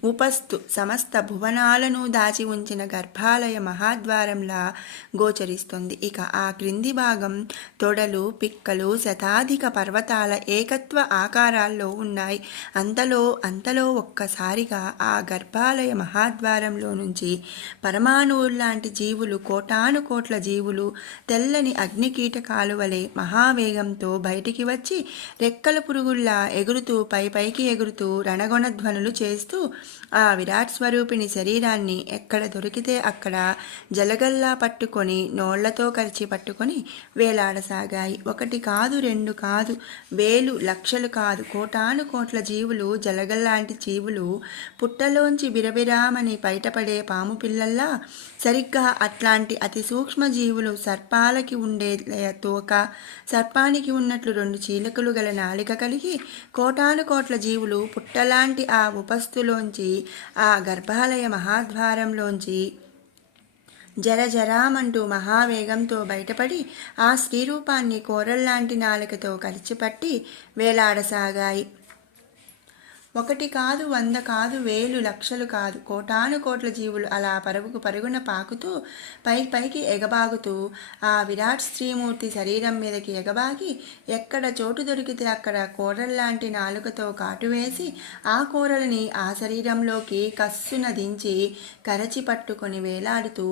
ఉపస్థు సమస్త భువనాలను దాచి ఉంచిన గర్భాలయ మహాద్వారంలా గోచరిస్తుంది. ఇక ఆ క్రింది భాగం తొడలు, పిక్కలు శతాధిక పర్వతాల ఏకత్వ ఆకారాల్లో ఉన్నాయి. అంతలో ఒక్కసారిగా ఆ గర్భాలయ మహాద్వారంలో నుంచి పరమాణువుల్లాంటి జీవులు, కోటాను కోట్ల జీవులు తెల్లని అగ్నికీటకాలు వలె మహావేగంతో బయటికి వచ్చి రెక్కల పురుగుల్లా ఎగురుతూ పైకి ఎగురుతూ రణగొణధ్వనులు చేస్తూ ఆ విరాట్ స్వరూపిణి శరీరాన్ని ఎక్కడ దొరికితే అక్కడ జలగల్లా పట్టుకొని నోళ్లతో కరిచి పట్టుకొని వేలాడసాగాయి. ఒకటి కాదు, రెండు కాదు, వేలు లక్షలు కాదు, కోటాను కోట్ల జీవులు, జలగల్లాంటి జీవులు పుట్టలోంచి బిరబిరామని బయటపడే పాము పిల్లల్లా సరిగ్గా అట్లాంటి అతి సూక్ష్మ జీవులు సర్పాలకి ఉండే తోక, సర్పానికి ఉన్నట్లు రెండు చీలకులు గల నాలిక కలిగి కోటాను కోట్ల జీవులు పుట్టలాంటి ఆ ఉపస్థులోంచి ఆ గర్భాలయ మహాద్వారంలోంచి జరజరామంటూ మహావేగంతో బయటపడి ఆ స్త్రీరూపాన్ని కోరల్లాంటి నాలికతో కరిచిపట్టి వేలాడసాగాయి. ఒకటి కాదు, 100 కాదు, వేలు లక్షలు కాదు, కోటాను కోట్ల జీవులు అలా పరుగున పాకుతూ పైకి ఎగబాగుతూ ఆ విరాట్ స్త్రీమూర్తి శరీరం మీదకి ఎగబాగి ఎక్కడ చోటు దొరికితే అక్కడ కూరల్లాంటి నాలుకతో కాటువేసి ఆ కూరలని ఆ శరీరంలోకి కస్సున దించి కరచి పట్టుకొని వేలాడుతూ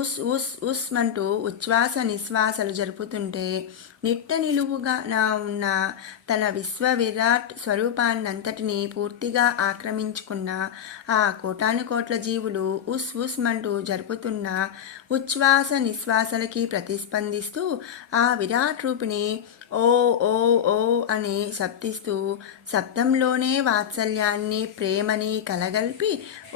ఉస్ ఉస్ ఉస్ అంటూ ఉచ్ఛ్వాస నిశ్వాసలు జరుపుతుంటే నిట్ట నిలువుగా ఉన్న తన విశ్వవిరాట్ స్వరూపాన్నంతటినీ పూర్తిగా ఆక్రమించుకున్న ఆ కోటాను కోట్ల జీవులు ఉస్ ఉస్ మంటూ జరుపుతున్న ఉచ్ఛ్వాస నిశ్వాసలకి ప్రతిస్పందిస్తూ ఆ విరాట్ రూపిణి ఓ ఓ ఓ అని శబ్దిస్తూ శబ్దంలోనే వాత్సల్యాన్ని, ప్రేమని కలగల్పి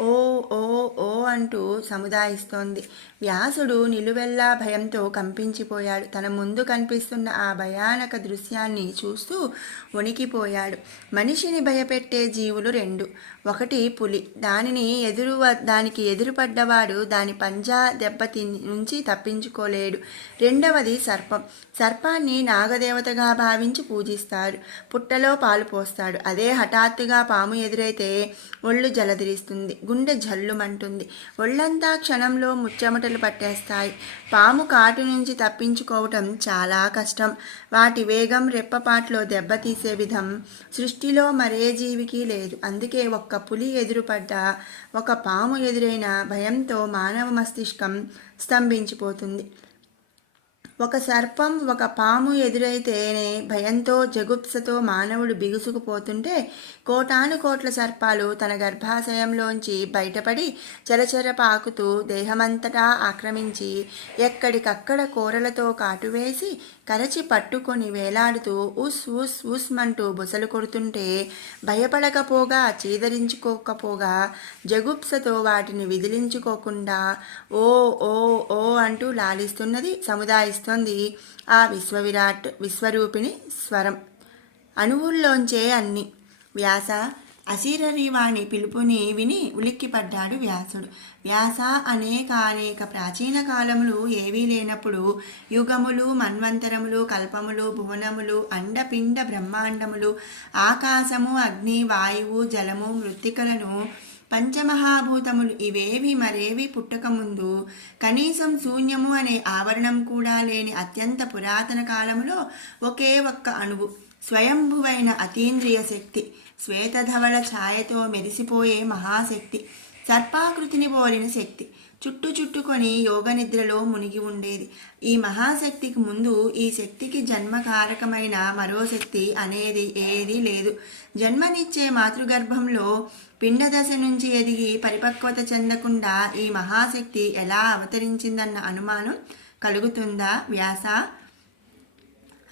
ఓ ఓ ఓ అంటూ సముదాయిస్తోంది. వ్యాసుడు నిలువెల్లా భయంతో కంపించిపోయాడు. తన ముందు కనిపిస్తున్న ఆ భయానక దృశ్యాన్ని చూస్తూ వణికిపోయాడు. మనిషిని భయపెట్టే జీవులు రెండు. ఒకటి పులి, దానికి ఎదురుపడ్డవాడు దాని పంజా దెబ్బ నుంచి తప్పించుకోలేడు. రెండవది సర్పం. సర్పాన్ని నాగదేవతగా భావించి పూజిస్తారు. పుట్టలో పాలు పోస్తాడు. అదే హఠాత్తుగా పాము ఎదురైతే ఒళ్ళు జలదిరిస్తుంది, గుండె జల్లుమంటుంది, ఒళ్ళంతా క్షణంలో ముచ్చెమటలు పట్టేస్తాయి. పాము కాటు నుంచి తప్పించుకోవటం చాలా కష్టం. వాటి వేగం రెప్పపాట్లో దెబ్బతీసే విధం సృష్టిలో మరే జీవికి లేదు. అందుకే ఒక్క పులి ఎదురుపడ్డా, ఒక పాము ఎదురైన భయంతో మానవ మస్తిష్కం స్తంభించిపోతుంది. ఒక సర్పం, ఒక పాము ఎదురైతేనే భయంతో జగుప్సతో మానవుడు బిగుసుకుపోతుంటే కోటాను కోట్ల సర్పాలు తన గర్భాశయంలోంచి బయటపడి చరచర పాకుతూ దేహమంతటా ఆక్రమించి ఎక్కడికక్కడ కూరలతో కాటువేసి కరచి పట్టుకొని వేలాడుతూ ఉస్ ఉస్ ఉస్ మంటూ బుసలు కొడుతుంటే భయపడకపోగా, చీదరించుకోకపోగా, జగుప్సతో వాటిని విదిలించుకోకుండా ఓ ఓ ఓ అంటూ లాలిస్తున్నది, సముదాయిస్తుంది ఆ విశ్వరూపిణి స్వరం. అణువుల్లోంచే అన్ని. వ్యాస అశరీరవాణి పిలుపుని విని ఉలిక్కిపడ్డాడు వ్యాసుడు. వ్యాస అనేక ప్రాచీన కాలములు ఏవీ లేనప్పుడు యుగములు, మన్వంతరములు, కల్పములు, భువనములు, అండపిండ బ్రహ్మాండములు, ఆకాశము, అగ్ని, వాయువు, జలము, మృత్తికలను, పంచమహాభూతములు ఇవేవి మరేవి పుట్టకముందు కనీసం శూన్యము అనే ఆవరణం కూడా లేని అత్యంత పురాతన కాలములో ఒకే ఒక్క అణువు, స్వయంభువైన అతీంద్రియ శక్తి, శ్వేతధవళ ఛాయతో మెరిసిపోయే మహాశక్తి, సర్పాకృతిని పోలిన శక్తి చుట్టుకొని యోగనిద్రలో మునిగి ఉండేది. ఈ మహాశక్తికి ముందు ఈ శక్తికి జన్మకారకమైన మరో శక్తి అనేది ఏదీ లేదు. జన్మనిచ్చే మాతృగర్భంలో పిండదశ నుంచి ఎదిగి పరిపక్వత చెందకుండా ఈ మహాశక్తి ఎలా అవతరించిందన్న అనుమానం కలుగుతుందా వ్యాస?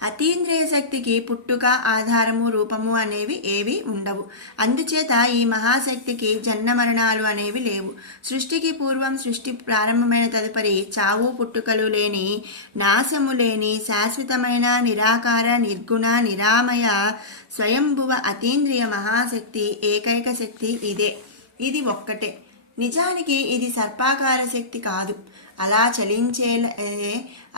అతీంద్రియ శక్తికి పుట్టుక, ఆధారము, రూపము అనేవి ఏవి ఉండవు. అందుచేత ఈ మహాశక్తికి జన్మ మరణాలు అనేవి లేవు. సృష్టికి పూర్వం, సృష్టి ప్రారంభమైన తదుపరి చావు పుట్టుకలు లేని, నాశము లేని, శాశ్వతమైన, నిరాకార, నిర్గుణ, నిరామయ, స్వయంభువ అతీంద్రియ మహాశక్తి ఏకైక శక్తి ఇదే. ఇది ఒక్కటే. నిజానికి ఇది సర్పాకార శక్తి కాదు. అలా చలించే,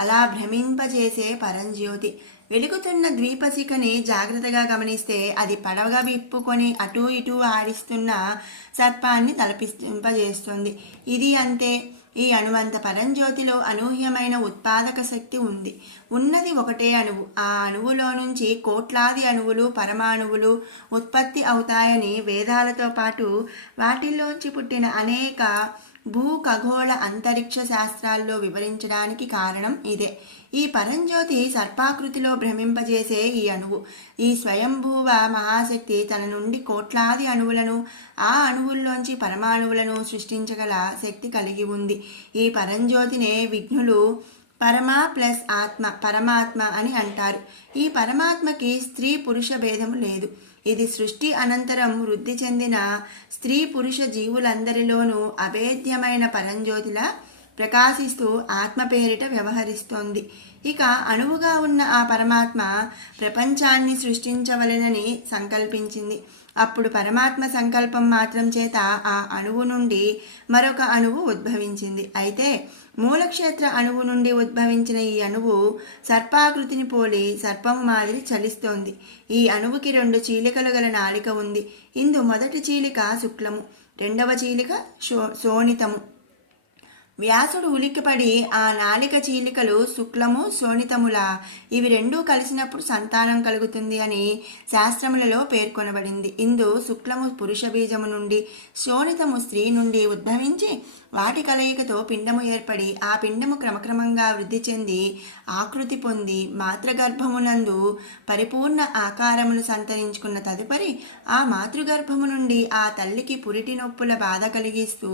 అలా భ్రమింపజేసే పరంజ్యోతి. వెలుగుతున్న ద్వీపశిఖని జాగ్రత్తగా గమనిస్తే అది పడవ విప్పుకొని అటూ ఇటూ ఆడిస్తున్న సర్పాన్ని తలపింపజేస్తుంది. ఇది అంతే. ఈ అణువంత పరంజ్యోతిలో అనూహ్యమైన ఉత్పాదక శక్తి ఉంది. ఉన్నది ఒకటే అణువు. ఆ అణువులో నుంచి కోట్లాది అణువులు, పరమాణువులు ఉత్పత్తి అవుతాయని వేదాలతో పాటు వాటిల్లోంచి పుట్టిన అనేక భూ ఖగోళ అంతరిక్ష శాస్త్రాల్లో వివరించడానికి కారణం ఇదే. ఈ పరంజ్యోతి సర్పాకృతిలో భ్రమింపజేసే ఈ అణువు. ఈ స్వయంభూవ మహాశక్తి తన నుండి కోట్లాది అణువులను, ఆ అణువుల్లోంచి పరమాణువులను సృష్టించగల శక్తి కలిగి ఉంది. ఈ పరంజ్యోతినే విఘ్నులు పరమా ప్లస్ ఆత్మ, పరమాత్మ అని అంటారు. ఈ పరమాత్మకి స్త్రీ పురుష భేదము లేదు. ఇది సృష్టి అనంతరం వృద్ధి చెందిన స్త్రీ పురుష జీవులందరిలోనూ అభేద్యమైన పరంజ్యోతిలా ప్రకాశిస్తూ ఆత్మ పేరిట వ్యవహరిస్తోంది. ఇక అణువుగా ఉన్న ఆ పరమాత్మ ప్రపంచాన్ని సృష్టించవలెనని సంకల్పించింది. అప్పుడు పరమాత్మ సంకల్పం మాత్రం చేత ఆ అణువు నుండి మరొక అణువు ఉద్భవించింది. అయితే మూలక్షేత్ర అణువు నుండి ఉద్భవించిన ఈ అణువు సర్పాకృతిని పోలి సర్పము మాదిరి చలిస్తోంది. ఈ అణువుకి 2 చీలికలు గల నాలిక ఉంది. ఇందు మొదటి చీలిక శుక్లము, రెండవ చీలిక శోణితము. వ్యాసుడు ఉలిక్కిపడి ఆ నాలిక చీలికలు శుక్లము, శోణితములా ఇవి రెండూ కలిసినప్పుడు సంతానం కలుగుతుంది అని శాస్త్రములలో పేర్కొనబడింది. ఇందు శుక్లము పురుష బీజము నుండి, శోణితము స్త్రీ నుండి ఉద్భవించి వాటి కలయికతో పిండము ఏర్పడి ఆ పిండము క్రమక్రమంగా వృద్ధి చెంది ఆకృతి పొంది మాతృగర్భమునందు పరిపూర్ణ ఆకారమును సంతరించుకున్న తదుపరి ఆ మాతృగర్భము నుండి ఆ తల్లికి పురిటి నొప్పుల బాధ కలిగిస్తూ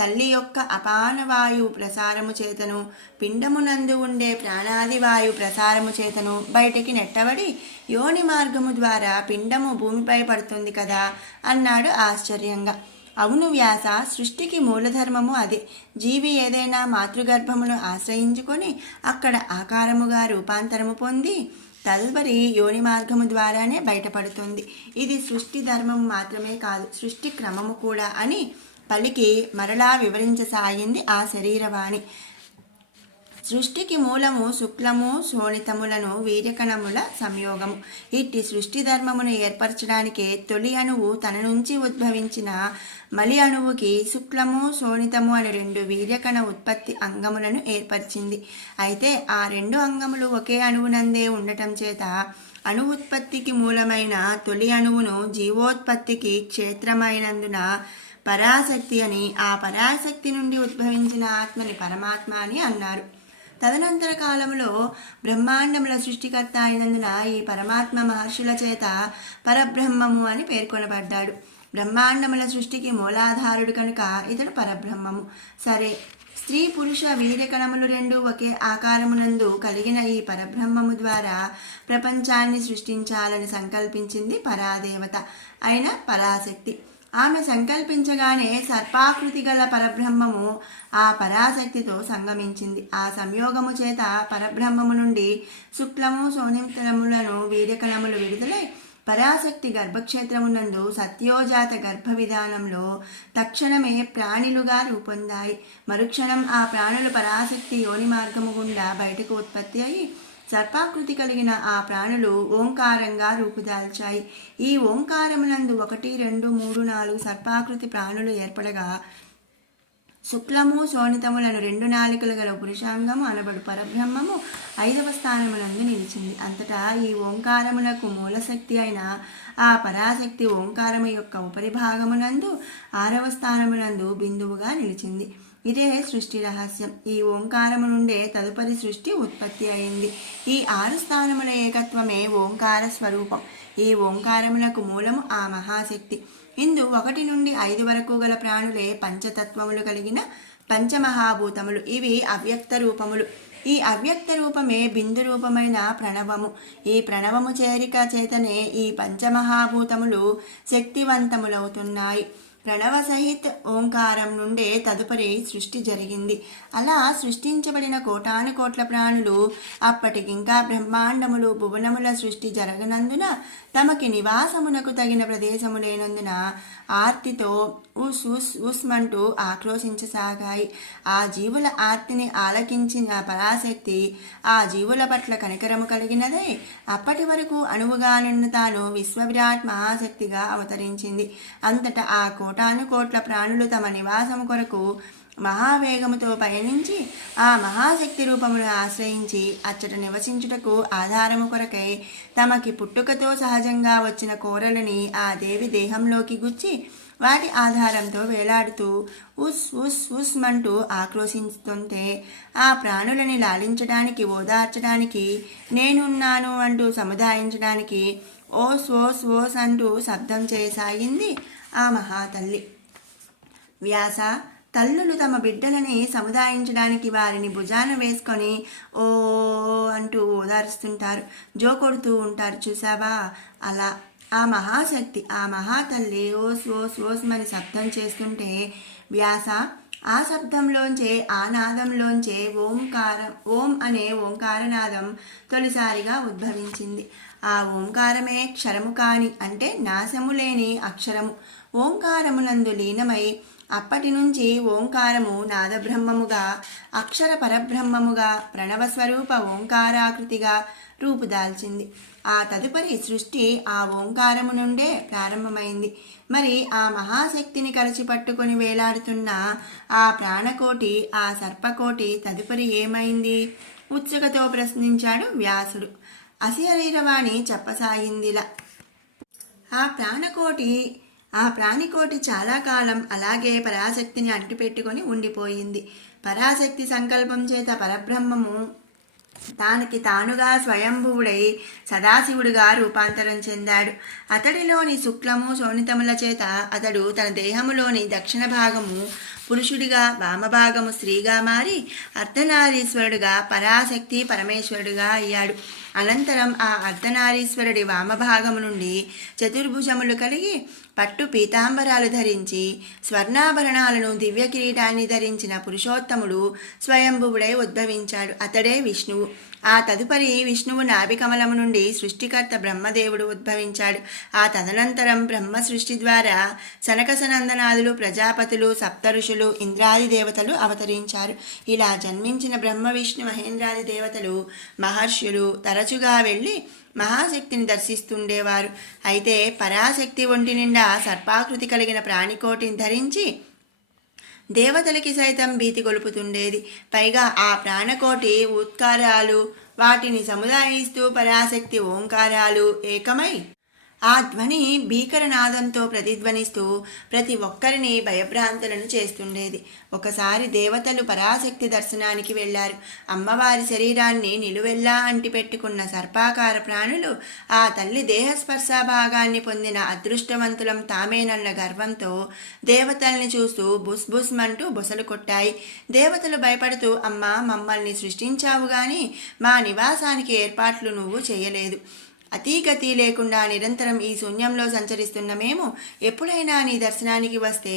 తల్లి యొక్క అపాన వాయువు ప్రసారము చేతను, పిండమునందు ఉండే ప్రాణాది వాయు ప్రసారము చేతను బయటికి నెట్టబడి యోని మార్గము ద్వారా పిండము భూమిపై పడుతుంది కదా అన్నాడు ఆశ్చర్యంగా. అవును వ్యాస, సృష్టికి మూలధర్మము అదే. జీవి ఏదైనా మాతృగర్భమును ఆశ్రయించుకొని అక్కడ ఆకారముగా రూపాంతరము పొంది తదుపరి యోని మార్గము ద్వారానే బయటపడుతుంది. ఇది సృష్టి ధర్మము మాత్రమే కాదు, సృష్టి క్రమము కూడా అని పలికి మరలా వివరించసాగింది ఆ శరీరవాణి. సృష్టికి మూలము శుక్లము, శోణితములను వీర్యకణముల సంయోగము. ఇట్టి సృష్టి ధర్మమును ఏర్పరచడానికే తొలి అణువు తన నుంచి ఉద్భవించిన మలి అణువుకి శుక్లము, శోణితము అనే 2 వీర్యకణ ఉత్పత్తి అంగములను ఏర్పరిచింది. అయితే ఆ 2 అంగములు ఒకే అణువునందే ఉండటం చేత అణు ఉత్పత్తికి మూలమైన తొలి అణువును జీవోత్పత్తికి క్షేత్రమైనందున పరాశక్తి అని, ఆ పరాశక్తి నుండి ఉద్భవించిన ఆత్మని పరమాత్మ అని అన్నారు. తదనంతర కాలంలో బ్రహ్మాండముల సృష్టికర్త అయినందున ఈ పరమాత్మ మహర్షుల చేత పరబ్రహ్మము అని పేర్కొనబడ్డాడు. బ్రహ్మాండముల సృష్టికి మూలాధారుడు కనుక ఇతడు పరబ్రహ్మము. సరే, స్త్రీ పురుష వీర్యకణములు 2 ఒకే ఆకారమునందు కలిగిన ఈ పరబ్రహ్మము ద్వారా ప్రపంచాన్ని సృష్టించాలని సంకల్పించింది పరాదేవత అయిన పరాశక్తి. ఆమె సంకల్పించగానే సర్పాకృతి గల పరబ్రహ్మము ఆ పరాశక్తితో సంగమించింది. ఆ సంయోగము చేత పరబ్రహ్మము నుండి శుక్లము, శోణితములను వీర్యకణములు విడుదలై పరాశక్తి గర్భక్షేత్రమునందు సత్యోజాత గర్భ విధానంలో తక్షణమే ప్రాణులుగా రూపొందాయి. మరుక్షణం ఆ ప్రాణులు పరాశక్తి యోని మార్గము గుండా బయటకు ఉత్పత్తి అయి సర్పాకృతి కలిగిన ఆ ప్రాణులు ఓంకారంగా రూపుదాల్చాయి. ఈ ఓంకారమునందు 1, 2, 3, 4 సర్పాకృతి ప్రాణులు ఏర్పడగా శుక్లము, శోణితములను 2 నాలికలు గల పురుషాంగము అనబడు పరబ్రహ్మము 5వ స్థానమునందు నిలిచింది. అంతటా ఈ ఓంకారమునకు మూలశక్తి అయిన ఆ పరాశక్తి ఓంకారము యొక్క ఉపరిభాగమునందు 6వ స్థానమునందు బిందువుగా నిలిచింది. ఇదే సృష్టి రహస్యం. ఈ ఓంకారము నుండే తదుపరి సృష్టి ఉత్పత్తి అయింది. ఈ 6 స్థానముల ఏకత్వమే ఓంకార స్వరూపం. ఈ ఓంకారములకు మూలము ఆ మహాశక్తి. ఇందు 1 నుండి 5 వరకు గల ప్రాణులే పంచతత్వములు కలిగిన పంచమహాభూతములు. ఇవి అవ్యక్త రూపములు. ఈ అవ్యక్త రూపమే బిందు రూపమైన ప్రణవము. ఈ ప్రణవము చేరిక చేతనే ఈ పంచమహాభూతములు శక్తివంతములవుతున్నాయి. ప్రణవ సహిత్ ఓంకారం నుండే తదుపరి సృష్టి జరిగింది. అలా సృష్టించబడిన కోటాను కోట్ల ప్రాణులు అప్పటికింకా బ్రహ్మాండములు భువనముల సృష్టి జరగనందున తమకి నివాసమునకు తగిన ప్రదేశము లేనందున ఆర్తితో ఉస్ ఉస్ ఉస్మంటూ ఆక్రోశించసాగాయి. ఆ జీవుల ఆర్తిని ఆలకించిన పరాశక్తి ఆ జీవుల పట్ల కనికరము కలిగినదై అప్పటి వరకు అణువుగానున్న తాను విశ్వవిరాట్ మహాశక్తిగా అవతరించింది. అంతటా ఆ కోటాను కోట్ల ప్రాణులు తమ నివాసము కొరకు మహావేగముతో పయనించి ఆ మహాశక్తి రూపమును ఆశ్రయించి అచ్చట నివసించుటకు ఆధారము కొరకై తమకి పుట్టుకతో సహజంగా వచ్చిన కోరలని ఆ దేవి దేహంలోకి గుచ్చి వాటి ఆధారంతో వేలాడుతూ ఉస్ ఉస్ ఉస్ మంటూ ఆక్రోశిస్తుంటే ఆ ప్రాణులని లాలించడానికి ఓదార్చడానికి నేనున్నాను అంటూ సముదాయించడానికి ఓస్ ఓస్ ఓస్ అంటూ శబ్దం చేయసాగింది ఆ మహాతల్లి. వ్యాస, తల్లులు తమ బిడ్డలని సముదాయించడానికి వారిని భుజాన వేసుకొని ఓ అంటూ ఓదారుస్తుంటారు, జో కొడుతూ ఉంటారు చూసావా. అలా ఆ మహాశక్తి ఆ మహాతల్లి ఓస్ ఓస్ ఓస్ మని శబ్దం చేస్తుంటే వ్యాస ఆ శబ్దంలోంచే ఆ నాదంలోంచే ఓం అనే ఓంకారనాదం తొలిసారిగా ఉద్భవించింది. ఆ ఓంకారమే క్షరము కాని అంటే నాశము లేని అక్షరము. ఓంకారమునందు లీనమై అప్పటి నుంచి ఓంకారము నాదబ్రహ్మముగా అక్షర పరబ్రహ్మముగా ప్రణవస్వరూప ఓంకారాకృతిగా రూపుదాల్చింది. ఆ తదుపరి సృష్టి ఆ ఓంకారము నుండే ప్రారంభమైంది. మరి ఆ మహాశక్తిని కలిసి పట్టుకొని వేలాడుతున్న ఆ ప్రాణకోటి ఆ సర్పకోటి తదుపరి ఏమైంది? ఉత్సుకతో ప్రశ్నించాడు వ్యాసుడు. అశరీరవాణి చెప్పసాగిందిలా. ఆ ప్రాణికోటి చాలా కాలం అలాగే పరాశక్తిని అంటిపెట్టుకొని ఉండిపోయింది. పరాశక్తి సంకల్పం చేత పరబ్రహ్మము తానికి తానుగా స్వయంభువుడై సదాశివుడుగా రూపాంతరం చెందాడు. అతడిలోని శుక్లము శోణితముల చేత అతడు తన దేహములోని దక్షిణ భాగము పురుషుడిగా వామభాగము స్త్రీగా మారి అర్ధనారీశ్వరుడుగా పరాశక్తి పరమేశ్వరుడుగా అయ్యాడు. అనంతరం ఆ అర్ధనారీశ్వరుడి వామభాగము నుండి చతుర్భుజములు కలిగి పట్టు పీతాంబరాలు ధరించి స్వర్ణాభరణాలను దివ్య కిరీటాన్ని ధరించిన పురుషోత్తముడు స్వయంభువుడై ఉద్భవించాడు. అతడే విష్ణువు. ఆ తదుపరి విష్ణువు నాభికమలము నుండి సృష్టికర్త బ్రహ్మదేవుడు ఉద్భవించాడు. ఆ తదనంతరం బ్రహ్మ సృష్టి ద్వారా సనకసనందనాదులు ప్రజాపతులు సప్తఋషులు ఇంద్రాది దేవతలు అవతరించారు. ఇలా జన్మించిన బ్రహ్మ విష్ణు మహేంద్రాది దేవతలు మహర్షులు తరచుగా వెళ్ళి మహాశక్తిని దర్శిస్తుండేవారు. అయితే పరాశక్తి ఒంటి నిండా సర్పాకృతి కలిగిన ప్రాణికోటిని ధరించి దేవతలకి సైతం భీతి గొలుపుతుండేది. పైగా ఆ ప్రాణకోటి ఉత్కారాలు వాటిని సముదాయిస్తూ పరాశక్తి ఓంకారాలు ఏకమై ఆ ధ్వని భీకరనాదంతో ప్రతిధ్వనిస్తూ ప్రతి ఒక్కరిని భయభ్రాంతులను చేస్తుండేది. ఒకసారి దేవతలు పరాశక్తి దర్శనానికి వెళ్లారు. అమ్మవారి శరీరాన్ని నిలువెల్లా అంటిపెట్టుకున్న సర్పాకార ప్రాణులు ఆ తల్లి దేహస్పర్శ భాగాన్ని పొందిన అదృష్టవంతులం తామేనన్న గర్వంతో దేవతల్ని చూస్తూ బుస్ బుస్ మంటూ బుసలు కొట్టాయి. దేవతలు భయపడుతూ, అమ్మా, మమ్మల్ని సృష్టించావు గాని మా నివాసానికి ఏర్పాట్లు నువ్వు చేయలేదు. అతీగతి లేకుండా నిరంతరం ఈ శూన్యంలో సంచరిస్తున్న మేము ఎప్పుడైనా నీ దర్శనానికి వస్తే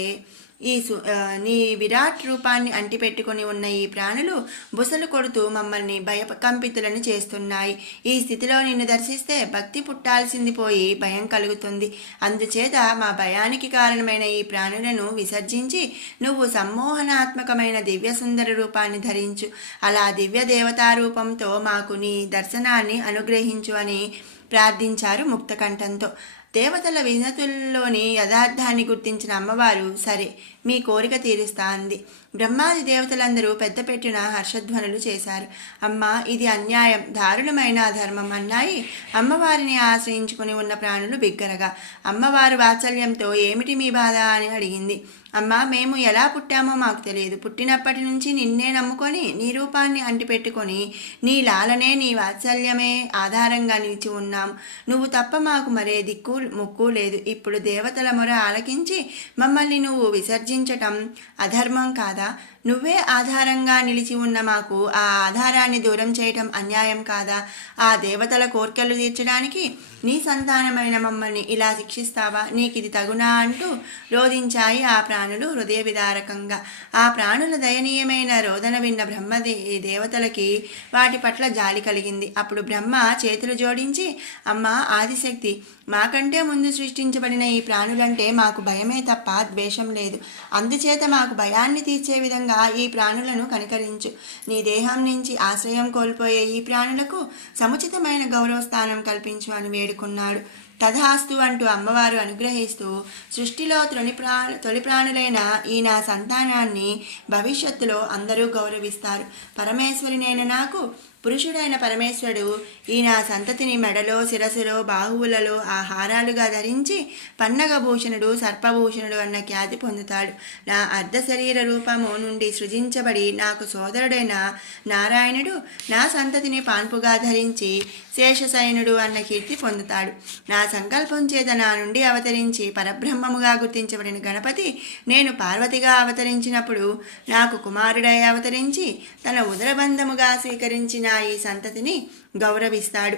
నీ విరాట్ రూపాన్ని అంటిపెట్టుకుని ఉన్న ఈ ప్రాణులు బుసలు కొడుతూ మమ్మల్ని భయకంపితులను చేస్తున్నాయి. ఈ స్థితిలో నిన్ను దర్శిస్తే భక్తి పుట్టాల్సింది పోయి భయం కలుగుతుంది. అందుచేత మా భయానికి కారణమైన ఈ ప్రాణులను విసర్జించి నువ్వు సమ్మోహనాత్మకమైన దివ్య సుందర రూపాన్ని ధరించు. అలా దివ్య దేవతారూపంతో మాకు నీ దర్శనాన్ని అనుగ్రహించు అని ప్రార్థించారు ముక్తకంఠంతో. దేవతల వినతుల్లోని యథార్థాన్ని గుర్తించిన అమ్మవారు సరే, మీ కోరిక తీరుస్తా అంది. బ్రహ్మాది దేవతలందరూ పెద్ద పెట్టిన హర్షధ్వనులు చేశారు. అమ్మ, ఇది అన్యాయం, దారుణమైన అధర్మం అన్నాయి అమ్మవారిని ఆశ్రయించుకుని ఉన్న ప్రాణులు బిగ్గరగా. అమ్మవారు వాత్సల్యంతో ఏమిటి మీ బాధ అని అడిగింది. అమ్మ, మేము ఎలా పుట్టామో మాకు తెలియదు. పుట్టినప్పటి నుంచి నిన్నే నమ్ముకొని నీ రూపాన్ని అంటిపెట్టుకొని నీ లాలనే నీ వాత్సల్యమే ఆధారంగా నిలిచి ఉన్నాం. నువ్వు తప్ప మాకు మరే దిక్కు మొక్కు లేదు. ఇప్పుడు దేవతల మొర ఆలకించి మమ్మల్ని నువ్వు విసర్జించటం అధర్మం కాదా? నువ్వే ఆధారంగా నిలిచి ఉన్న మాకు ఆ ఆధారాన్ని దూరం చేయటం అన్యాయం కాదా? ఆ దేవతల కోర్కెలు తీర్చడానికి నీ సంతానమైన మమ్మల్ని ఇలా శిక్షిస్తావా? నీకిది తగునా అంటూ రోధించాయి ఆ ప్రాణులు హృదయ విదారకంగా. ఆ ప్రాణుల దయనీయమైన రోదన విన్న దేవతలకి వాటి పట్ల జాలి కలిగింది. అప్పుడు బ్రహ్మ చేతులు జోడించి, అమ్మా ఆదిశక్తి, మాకంటే ముందు సృష్టించబడిన ఈ ప్రాణులంటే మాకు భయమే తప్ప ద్వేషం లేదు. అందుచేత మాకు భయాన్ని తీర్చే విధంగా ఈ ప్రాణులను కనికరించు. నీ దేహం నుంచి ఆశ్రయం కోల్పోయే ఈ ప్రాణులకు సముచితమైన గౌరవస్థానం కల్పించు అని వేడుకున్నాడు. తథాస్తు అంటూ అమ్మవారు అనుగ్రహిస్తూ సృష్టిలో తొలి ప్రాణులైన ఈ నా సంతానాన్ని భవిష్యత్తులో అందరూ గౌరవిస్తారు. పరమేశ్వరినైన నాకు పురుషుడైన పరమేశ్వరుడు ఈ నా సంతతిని మెడలో, శిరస్సులో, బాహువులలో ఆహారాలుగా ధరించి పన్నగభూషణుడు, సర్పభూషణుడు అన్న ఖ్యాతి పొందుతాడు. నా అర్ధ శరీర రూపము నుండి సృజించబడి నాకు సోదరుడైన నారాయణుడు నా సంతతిని పాన్పుగా ధరించి శేషశయనుడు అన్న కీర్తి పొందుతాడు. నా సంకల్పం చేత నా నుండి అవతరించి పరబ్రహ్మముగా గుర్తించబడిన గణపతి నేను పార్వతిగా అవతరించినప్పుడు నాకు కుమారుడై అవతరించి తన ఉదరబంధముగా స్వీకరించిన ఈ సంతతిని గౌరవిస్తాడు.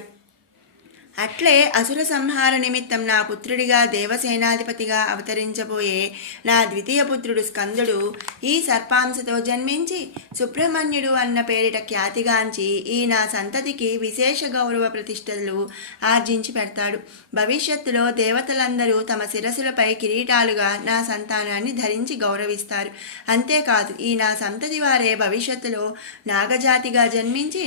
అట్లే అసుర సంహార నిమిత్తం నా పుత్రుడిగా దేవసేనాధిపతిగా అవతరించబోయే నా ద్వితీయ పుత్రుడు స్కందుడు ఈ సర్పాంశతో జన్మించి సుబ్రహ్మణ్యుడు అన్న పేరిట ఖ్యాతిగాంచి ఈ నా సంతతికి విశేష గౌరవ ప్రతిష్టలు ఆర్జించి పెడతాడు. భవిష్యత్తులో దేవతలందరూ తమ శిరస్సులపై కిరీటాలుగా నా సంతానాన్ని ధరించి గౌరవిస్తారు. అంతేకాదు ఈ నా సంతతి వారే భవిష్యత్తులో నాగజాతిగా జన్మించి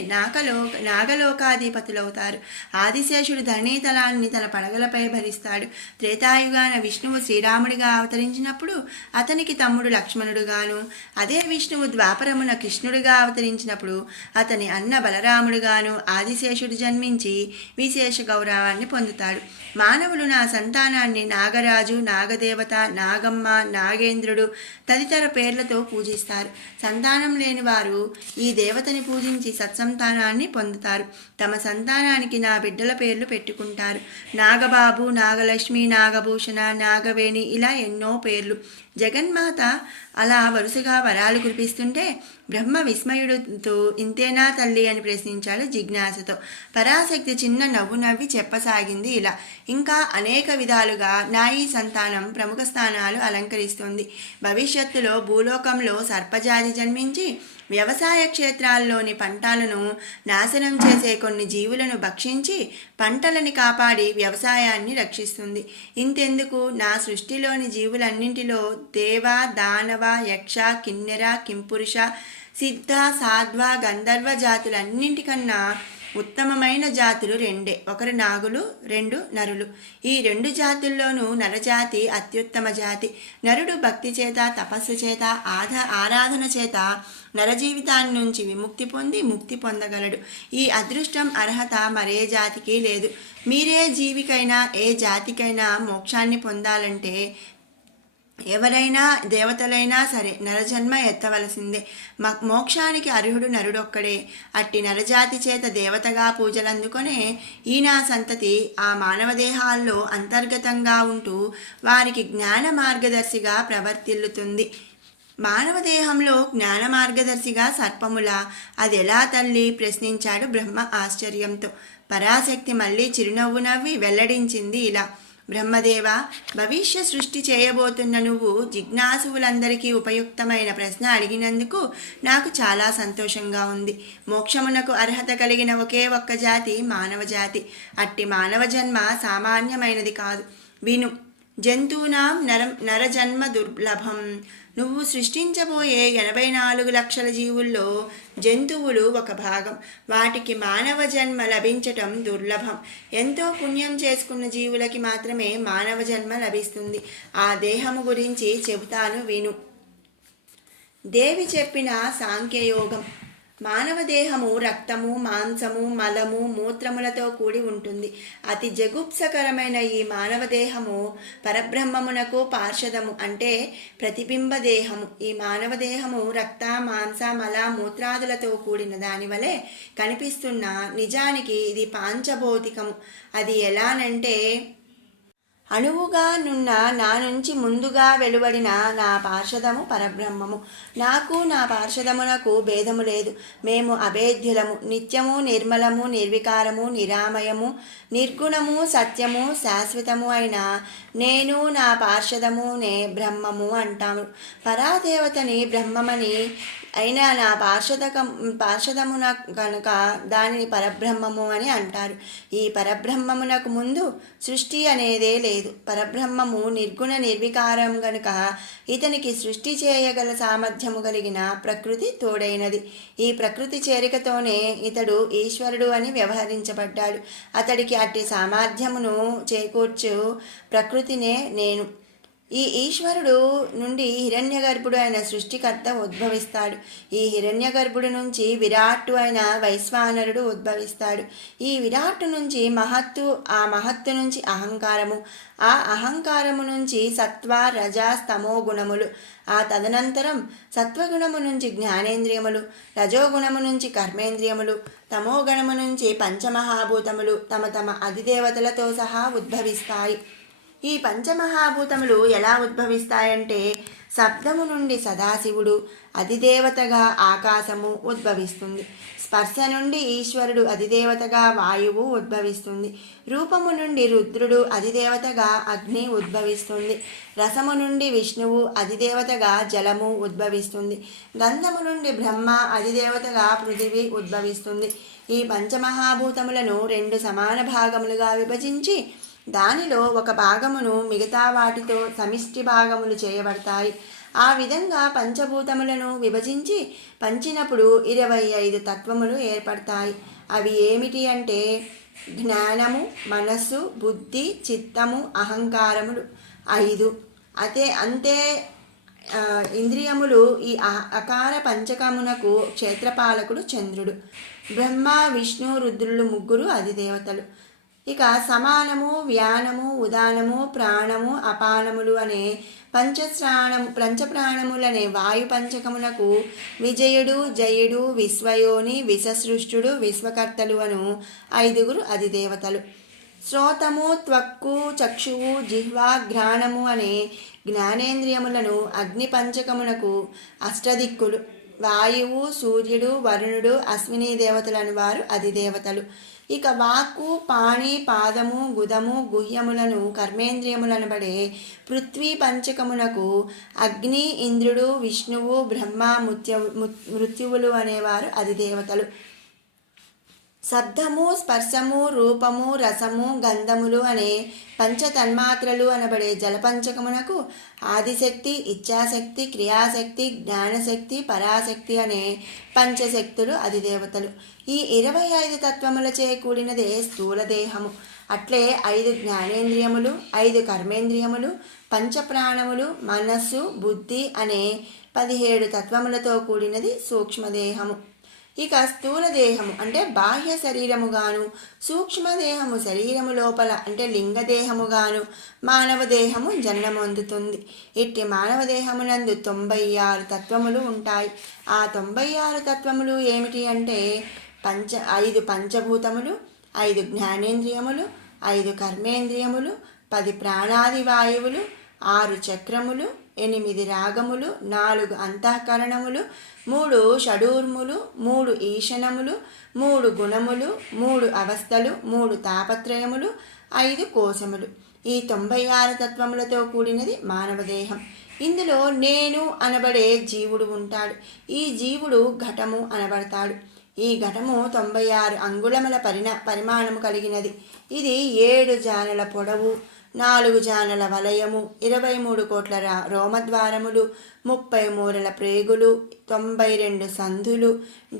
నాగలోకాధిపతులవుతారు. ఆదిశేషుడు ధరణీతలాన్ని తన పడగలపై భరిస్తాడు. త్రేతాయుగాన విష్ణువు శ్రీరాముడిగా అవతరించినప్పుడు అతనికి తమ్ముడు లక్ష్మణుడుగాను, అదే విష్ణువు ద్వాపరమున కృష్ణుడిగా అవతరించినప్పుడు అతని అన్న బలరాముడుగాను ఆదిశేషుడు జన్మించి విశేష గౌరవాన్ని పొందుతాడు. మానవులు నా సంతానాన్ని నాగరాజు, నాగదేవత, నాగమ్మ, నాగేంద్రుడు తదితర పేర్లతో పూజిస్తారు. సంతానం లేని వారు ఈ దేవతని పూజించి సత్సంతానాన్ని పొందుతారు. తమ సంతానానికి నా బిడ్డల పేర్లు పెట్టుకుంటారు. నాగబాబు, నాగలక్ష్మి, నాగభూషణ, నాగవేణి ఇలా ఎన్నో పేర్లు. జగన్మాత అలా వరుసగా వరాలు కురిపిస్తుంటే బ్రహ్మ విస్మయుడుతో ఇంతేనా తల్లి అని ప్రశ్నించాడు జిజ్ఞాసతో. పరాశక్తి చిన్న నవ్వు నవ్వి చెప్పసాగింది ఇలా, ఇంకా అనేక విధాలుగా నా ఈ సంతానం ప్రముఖ స్థానాలు అలంకరిస్తుంది. భవిష్యత్తులో భూలోకంలో సర్పజాతి జన్మించి వ్యవసాయ క్షేత్రాల్లోని పంటలను నాశనం చేసే కొన్ని జీవులను భక్షించి పంటలని కాపాడి వ్యవసాయాన్ని రక్షిస్తుంది. ఇంతెందుకు, నా సృష్టిలోని జీవులన్నింటిలో దేవ, దానవ, యక్ష, కిన్నెర, కింపురుష, సిద్ధ, సాధ్వ, గంధర్వ జాతులన్నింటికన్నా ఉత్తమమైన జాతులు రెండే. ఒకరు నాగులు, రెండు నరులు. ఈ రెండు జాతుల్లోనూ నరజాతి అత్యుత్తమ జాతి. నరుడు భక్తి చేత, తపస్సు చేత, ఆరాధన చేత నరజీవితాన్ని నుంచి విముక్తి పొంది ముక్తి పొందగలడు. ఈ అదృష్టం, అర్హత మరే జాతికి లేదు. మీరే జీవికైనా ఏ జాతికైనా మోక్షాన్ని పొందాలంటే ఎవరైనా దేవతలైనా సరే నరజన్మ ఎత్తవలసిందే. మోక్షానికి అర్హుడు నరుడొక్కడే. అట్టి నరజాతి చేత దేవతగా పూజలందుకొనే ఈ నా సంతతి ఆ మానవ దేహాల్లో అంతర్గతంగా ఉంటూ వారికి జ్ఞాన మార్గదర్శిగా ప్రవర్తిల్లుతుంది. మానవ దేహంలో జ్ఞాన మార్గదర్శిగా సర్పములా అదెలా తల్లి ప్రశ్నించాడు బ్రహ్మ ఆశ్చర్యంతో. పరాశక్తి మళ్ళీ చిరునవ్వు నవ్వి వెల్లడించింది ఇలా, బ్రహ్మదేవ, భవిష్య సృష్టి చేయబోతున్న నువ్వు జిజ్ఞాసువులందరికీ ఉపయుక్తమైన ప్రశ్న అడిగినందుకు నాకు చాలా సంతోషంగా ఉంది. మోక్షమునకు అర్హత కలిగిన ఒకే ఒక్క జాతి మానవ జాతి. అట్టి మానవ జన్మ సామాన్యమైనది కాదు. విను, జంతువునాం నరజన్మ దుర్లభం. నువ్వు సృష్టించబోయే 84 లక్షల జీవుల్లో జంతువులు ఒక భాగం. వాటికి మానవ జన్మ లభించటం దుర్లభం. ఎంతో పుణ్యం చేసుకున్న జీవులకి మాత్రమే మానవ జన్మ లభిస్తుంది. ఆ దేహము గురించి చెబుతాను విను. దేవి చెప్పిన సాంఖ్యయోగం. మానవ దేహము రక్తము, మాంసము, మలము, మూత్రములతో కూడి ఉంటుంది. అతి జగుప్సకరమైన ఈ మానవ దేహము పరబ్రహ్మమునకు పార్షదము, అంటే ప్రతిబింబ దేహము. ఈ మానవ దేహము రక్త, మాంస, మల, మూత్రాదులతో కూడిన దానివలే కనిపిస్తున్న నిజానికి ఇది పాంచభౌతికము. అది ఎలానంటే అణువుగా నున్న నా నుంచి ముందుగా వెలువడిన నా పార్షదము పరబ్రహ్మము. నాకు నా పార్షదమునకు భేదము లేదు. మేము అభేద్యులము, నిత్యము, నిర్మలము, నిర్వికారము, నిరామయము, నిర్గుణము, సత్యము, శాశ్వతము అయిన నేను నా పార్షదము నే బ్రహ్మము అంటాము. పరాదేవతని బ్రహ్మమని అయినా నా పార్షదమున కనుక దానిని పరబ్రహ్మము అని అంటారు. ఈ పరబ్రహ్మమునకు ముందు సృష్టి అనేదే లేదు. పరబ్రహ్మము నిర్గుణ నిర్వికారం గనుక ఇతనికి సృష్టి చేయగల సామర్థ్యము కలిగిన ప్రకృతి తోడైనది. ఈ ప్రకృతి చేరికతోనే ఇతడు ఈశ్వరుడు అని వ్యవహరించబడ్డాడు. అతడికి అట్టి సామర్థ్యమును చేకూర్చు ప్రకృతినే నేను. ఈ ఈశ్వరుడు నుండి హిరణ్యగర్భుడు అయిన సృష్టికర్త ఉద్భవిస్తాడు. ఈ హిరణ్యగర్భుడు నుంచి విరాట్టు అయిన వైశ్వానరుడు ఉద్భవిస్తాడు. ఈ విరాట్టు నుంచి మహత్తు, ఆ మహత్తు నుంచి అహంకారము, ఆ అహంకారము నుంచి సత్వ, రజ, స్తమో గుణములు, ఆ తదనంతరం సత్వగుణము నుంచి జ్ఞానేంద్రియములు, రజోగుణము నుంచి కర్మేంద్రియములు, తమోగుణము నుంచి పంచమహాభూతములు తమ తమ అధిదేవతలతో సహా ఉద్భవిస్తాయి. ఈ పంచమహాభూతములు ఎలా ఉద్భవిస్తాయంటే శబ్దము నుండి సదాశివుడు, అధిదేవతగా ఆకాశము ఉద్భవిస్తుంది. స్పర్శ నుండి ఈశ్వరుడు, అధిదేవతగా వాయువు ఉద్భవిస్తుంది. రూపము నుండి రుద్రుడు, అధిదేవతగా అగ్ని ఉద్భవిస్తుంది. రసము నుండి విష్ణువు, అధిదేవతగా జలము ఉద్భవిస్తుంది. గంధము నుండి బ్రహ్మ, అధిదేవతగా పృథివీ ఉద్భవిస్తుంది. ఈ పంచమహాభూతములను 2 సమాన భాగములుగా విభజించి దానిలో ఒక భాగమును మిగతా వాటితో సమిష్టి భాగములు చేయబడతాయి. ఆ విధంగా పంచభూతములను విభజించి పంచినప్పుడు 25 తత్వములు ఏర్పడతాయి. అవి ఏమిటి అంటే జ్ఞానము, మనస్సు, బుద్ధి, చిత్తము, అహంకారములు 5. అంతే ఇంద్రియములు. ఈ అకార పంచకమునకు క్షేత్రపాలకుడు చంద్రుడు. బ్రహ్మ, విష్ణు, రుద్రులు 3 అధిదేవతలు. ఇక సమానము, వ్యానము, ఉదానము, ప్రాణము, అపానములు అనే పంచప్రాణములనే వాయు పంచకమునకు విజయుడు, జయుడు, విశ్వయోని, విషసృష్టుడు, విశ్వకర్తలు అను 5 అధిదేవతలు. శ్రోతము, త్వక్కు, చక్షువు, జిహ్వ, ఘ్రాణము అనే జ్ఞానేంద్రియములను అగ్ని పంచకమునకు అష్టదిక్కులు. వాయువు, సూర్యుడు, వరుణుడు, అశ్విని దేవతలను వారు అధిదేవతలు. ఇక వాక్కు, పాణి, పాదము, గుదము, గుహ్యములను కర్మేంద్రియములనబడే పృథ్వీ పంచకమునకు అగ్ని, ఇంద్రుడు, విష్ణువు, బ్రహ్మ, మృత్యువులు అనేవారు అధిదేవతలు. శబ్దము, స్పర్శము, రూపము, రసము, గంధములు అనే పంచతన్మాత్రలు అనబడే జలపంచకమునకు ఆదిశక్తి, ఇచ్ఛాశక్తి, క్రియాశక్తి, జ్ఞానశక్తి, పరాశక్తి అనే పంచశక్తులు అధిదేవతలు. ఈ 25 తత్వములచే కూడినదే స్థూలదేహము. అట్లే 5 జ్ఞానేంద్రియములు, 5 కర్మేంద్రియములు, పంచప్రాణములు, మనస్సు, బుద్ధి అనే 17 తత్వములతో కూడినది సూక్ష్మదేహము. ఇక స్థూలదేహము అంటే బాహ్య శరీరముగాను, సూక్ష్మదేహము శరీరము లోపల అంటే లింగదేహముగాను మానవ దేహము జన్మమొందుతుంది. ఇట్టి మానవ దేహమునందు 96 తత్వములు ఉంటాయి. ఆ 96 తత్వములు ఏమిటి అంటే 5 పంచభూతములు, 5 జ్ఞానేంద్రియములు, 5 కర్మేంద్రియములు, 10 ప్రాణాది వాయువులు, 6 చక్రములు, 8 రాగములు, 4 అంతఃకరణములు, 3 షడూర్ములు, 3 ఈశనములు, 3 గుణములు, 3 అవస్థలు, 3 తాపత్రయములు, 5 కోశములు. ఈ 96 తత్వములతో కూడినది మానవదేహం. ఇందులో నేను అనబడే జీవుడు ఉంటాడు. ఈ జీవుడు ఘటము అనబడతాడు. ఈ ఘటము 96 అంగుళముల పరిమాణము కలిగినది. ఇది 7 జానుల పొడవు, 4 జానుల వలయము, 23 కోట్ల రోమద్వారములు, 30 మూరల ప్రేగులు, 92 సంధులు,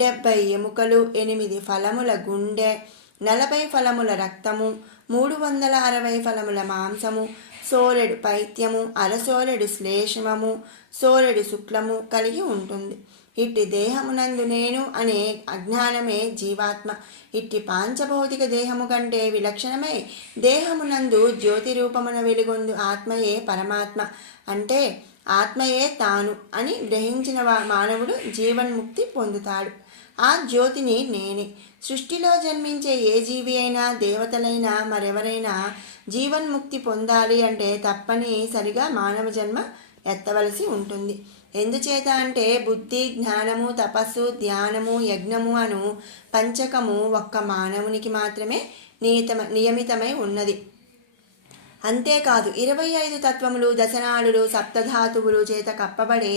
70 ఎముకలు, 8 ఫలముల గుండె, 40 ఫలముల రక్తము, 360 ఫలముల మాంసము, సోలెడు పైత్యము, అరసోలెడు శ్లేష్మము, సోలెడు శుక్లము కలిగి ఉంటుంది. ఇట్టి దేహమునందు నేను అనే అజ్ఞానమే జీవాత్మ. ఇట్టి పాంచభౌతిక దేహము కంటే విలక్షణమై దేహమునందు జ్యోతి రూపమున వెలుగొందు ఆత్మయే పరమాత్మ. అంటే ఆత్మయే తాను అని గ్రహించిన మానవుడు జీవన్ముక్తి పొందుతాడు. ఆ జ్యోతిని నేనే. సృష్టిలో జన్మించే ఏ జీవి అయినా, దేవతలైనా, మరెవరైనా జీవన్ముక్తి పొందాలి అంటే తప్పనిసరిగా మానవ జన్మ ఎత్తవలసి ఉంటుంది. ఎందుచేత అంటే బుద్ధి, జ్ఞానము, తపస్సు, ధ్యానము, యజ్ఞము అను పంచకము ఒక్క మానవునికి మాత్రమే నియమితమై ఉన్నది. అంతేకాదు 25 తత్వములు, దశనాడులు, సప్తధాతువులు చేత కప్పబడే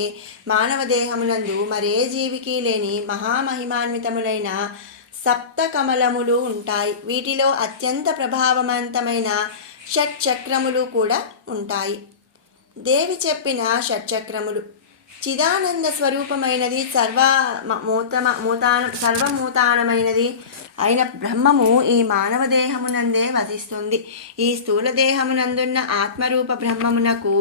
మానవ దేహమునందు మరే జీవికి లేని మహామహిమాన్వితములైన సప్త కమలములు ఉంటాయి. వీటిలో అత్యంత ప్రభావవంతమైన షట్చక్రములు కూడా ఉంటాయి. దేవి చెప్పిన షట్చక్రములు చిదానంద స్వరూపమైనది, సర్వమూతానమైనది అయిన బ్రహ్మము ఈ మానవ దేహమునందే వసిస్తుంది. ఈ స్థూల దేహమునందున్న ఆత్మరూప బ్రహ్మమునకు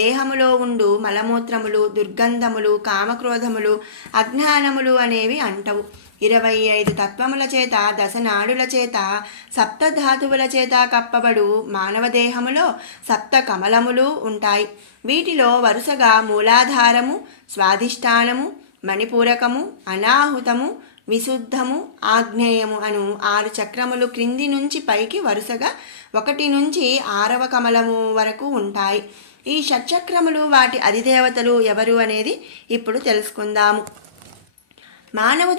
దేహములో ఉండు మలమూత్రములు, దుర్గంధములు, కామక్రోధములు, అజ్ఞానములు అనేవి అంటవు. 25 తత్వముల చేత, దశనాడుల చేత, సప్తధాతువుల చేత కప్పబడు మానవ దేహములో సప్త కమలములు ఉంటాయి. వీటిలో వరుసగా మూలాధారము, స్వాధిష్టానము, మణిపూరకము, అనాహుతము, విశుద్ధము, ఆగ్నేయము అను 6 చక్రములు క్రింది నుంచి పైకి వరుసగా 1 నుంచి 6వ కమలము వరకు ఉంటాయి. ఈ షట్చక్రములు, వాటి అధిదేవతలు ఎవరు అనేది ఇప్పుడు తెలుసుకుందాము. మానవ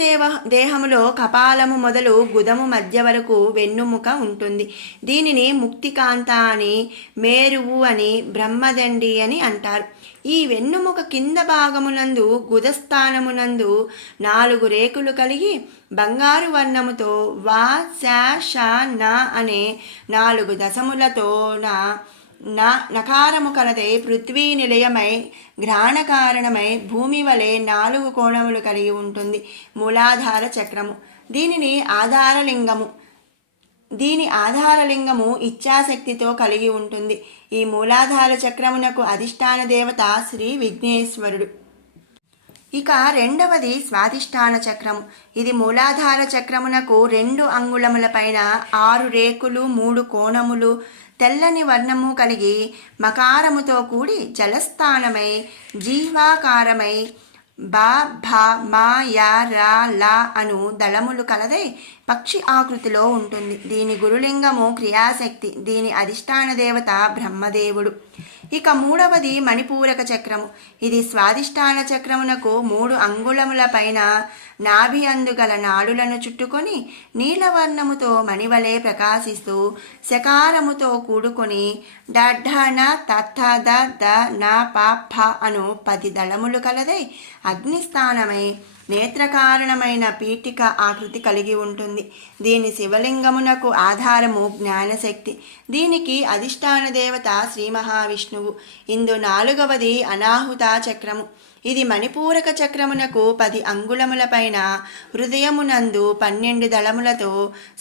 దేహములో కపాలము మొదలు గుదము మధ్య వరకు వెన్నుముక ఉంటుంది. దీనిని ముక్తికాంత అని, మేరువు అని, బ్రహ్మదండి అని అంటారు. ఈ వెన్నుముక కింద భాగమునందు గుదస్థానమునందు 4 రేకులు కలిగి బంగారు వర్ణముతో వా, శ, ష, న అనే 4 దశములతో నకారము కలదై పృథ్వీ నిలయమై గ్రహణ కారణమై భూమి వలె 4 కోణములు కలిగి ఉంటుంది. మూలాధార చక్రము దీని ఆధారలింగము ఇచ్ఛాశక్తితో కలిగి ఉంటుంది. ఈ మూలాధార చక్రమునకు అధిష్టాన దేవత శ్రీ విఘ్నేశ్వరుడు. ఇక రెండవది స్వాధిష్టాన చక్రము. ఇది మూలాధార చక్రమునకు 2 అంగుళముల పైన 6 రేకులు, 3 కోణములు, తెల్లని వర్ణము కలిగి మకారముతో కూడి జలస్థానమై జీవాకారమై బ, భ, మ, య, ర, ల అను దళములు కలదై పక్షి ఆకృతిలో ఉంటుంది. దీని గురులింగము క్రియాశక్తి. దీని అధిష్టాన దేవత బ్రహ్మదేవుడు. ఇక మూడవది మణిపూరక చక్రము. ఇది స్వాధిష్టాన చక్రమునకు 3 అంగుళముల పైన నాభి అందుగల నాడులను చుట్టుకొని నీలవర్ణముతో మణివలే ప్రకాశిస్తూ శకారముతో కూడుకొని డఢన తథ ద ద న ప ఫ అను 10 దళములు కలదై అగ్నిస్థానమై నేత్రకారణమైన పీఠిక ఆకృతి కలిగి ఉంటుంది. దీని శివలింగమునకు ఆధారము జ్ఞానశక్తి. దీనికి అధిష్టాన దేవత శ్రీ మహావిష్ణువు. ఇందు 4వది అనాహుత చక్రము. ఇది మణిపూరక చక్రమునకు 10 అంగుళముల పైన హృదయమునందు 12 దళములతో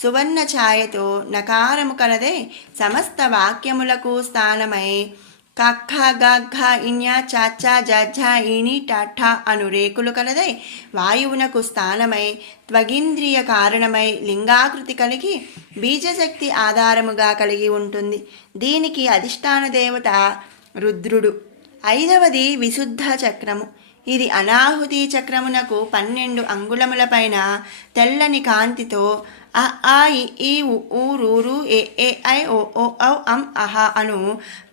సువర్ణ ఛాయతో నకారము కలదే సమస్త వాక్యములకు స్థానమై కఖ గఘ ఇణ్య చ జ ఇణి ట అను రేకులు కలదై వాయువునకు స్థానమై త్వగింద్రియ కారణమై లింగాకృతి కలిగి బీజశక్తి ఆధారముగా కలిగి ఉంటుంది. దీనికి అధిష్టాన దేవత రుద్రుడు. 5వది విశుద్ధ చక్రము. ఇది అనాహుతి చక్రమునకు 12 అంగుళముల పైన తెల్లని కాంతితో అ ఆ ఇ ఉ రు రు ఎ ఏ ఐ ఓ ఓ ఔ అం అహ అను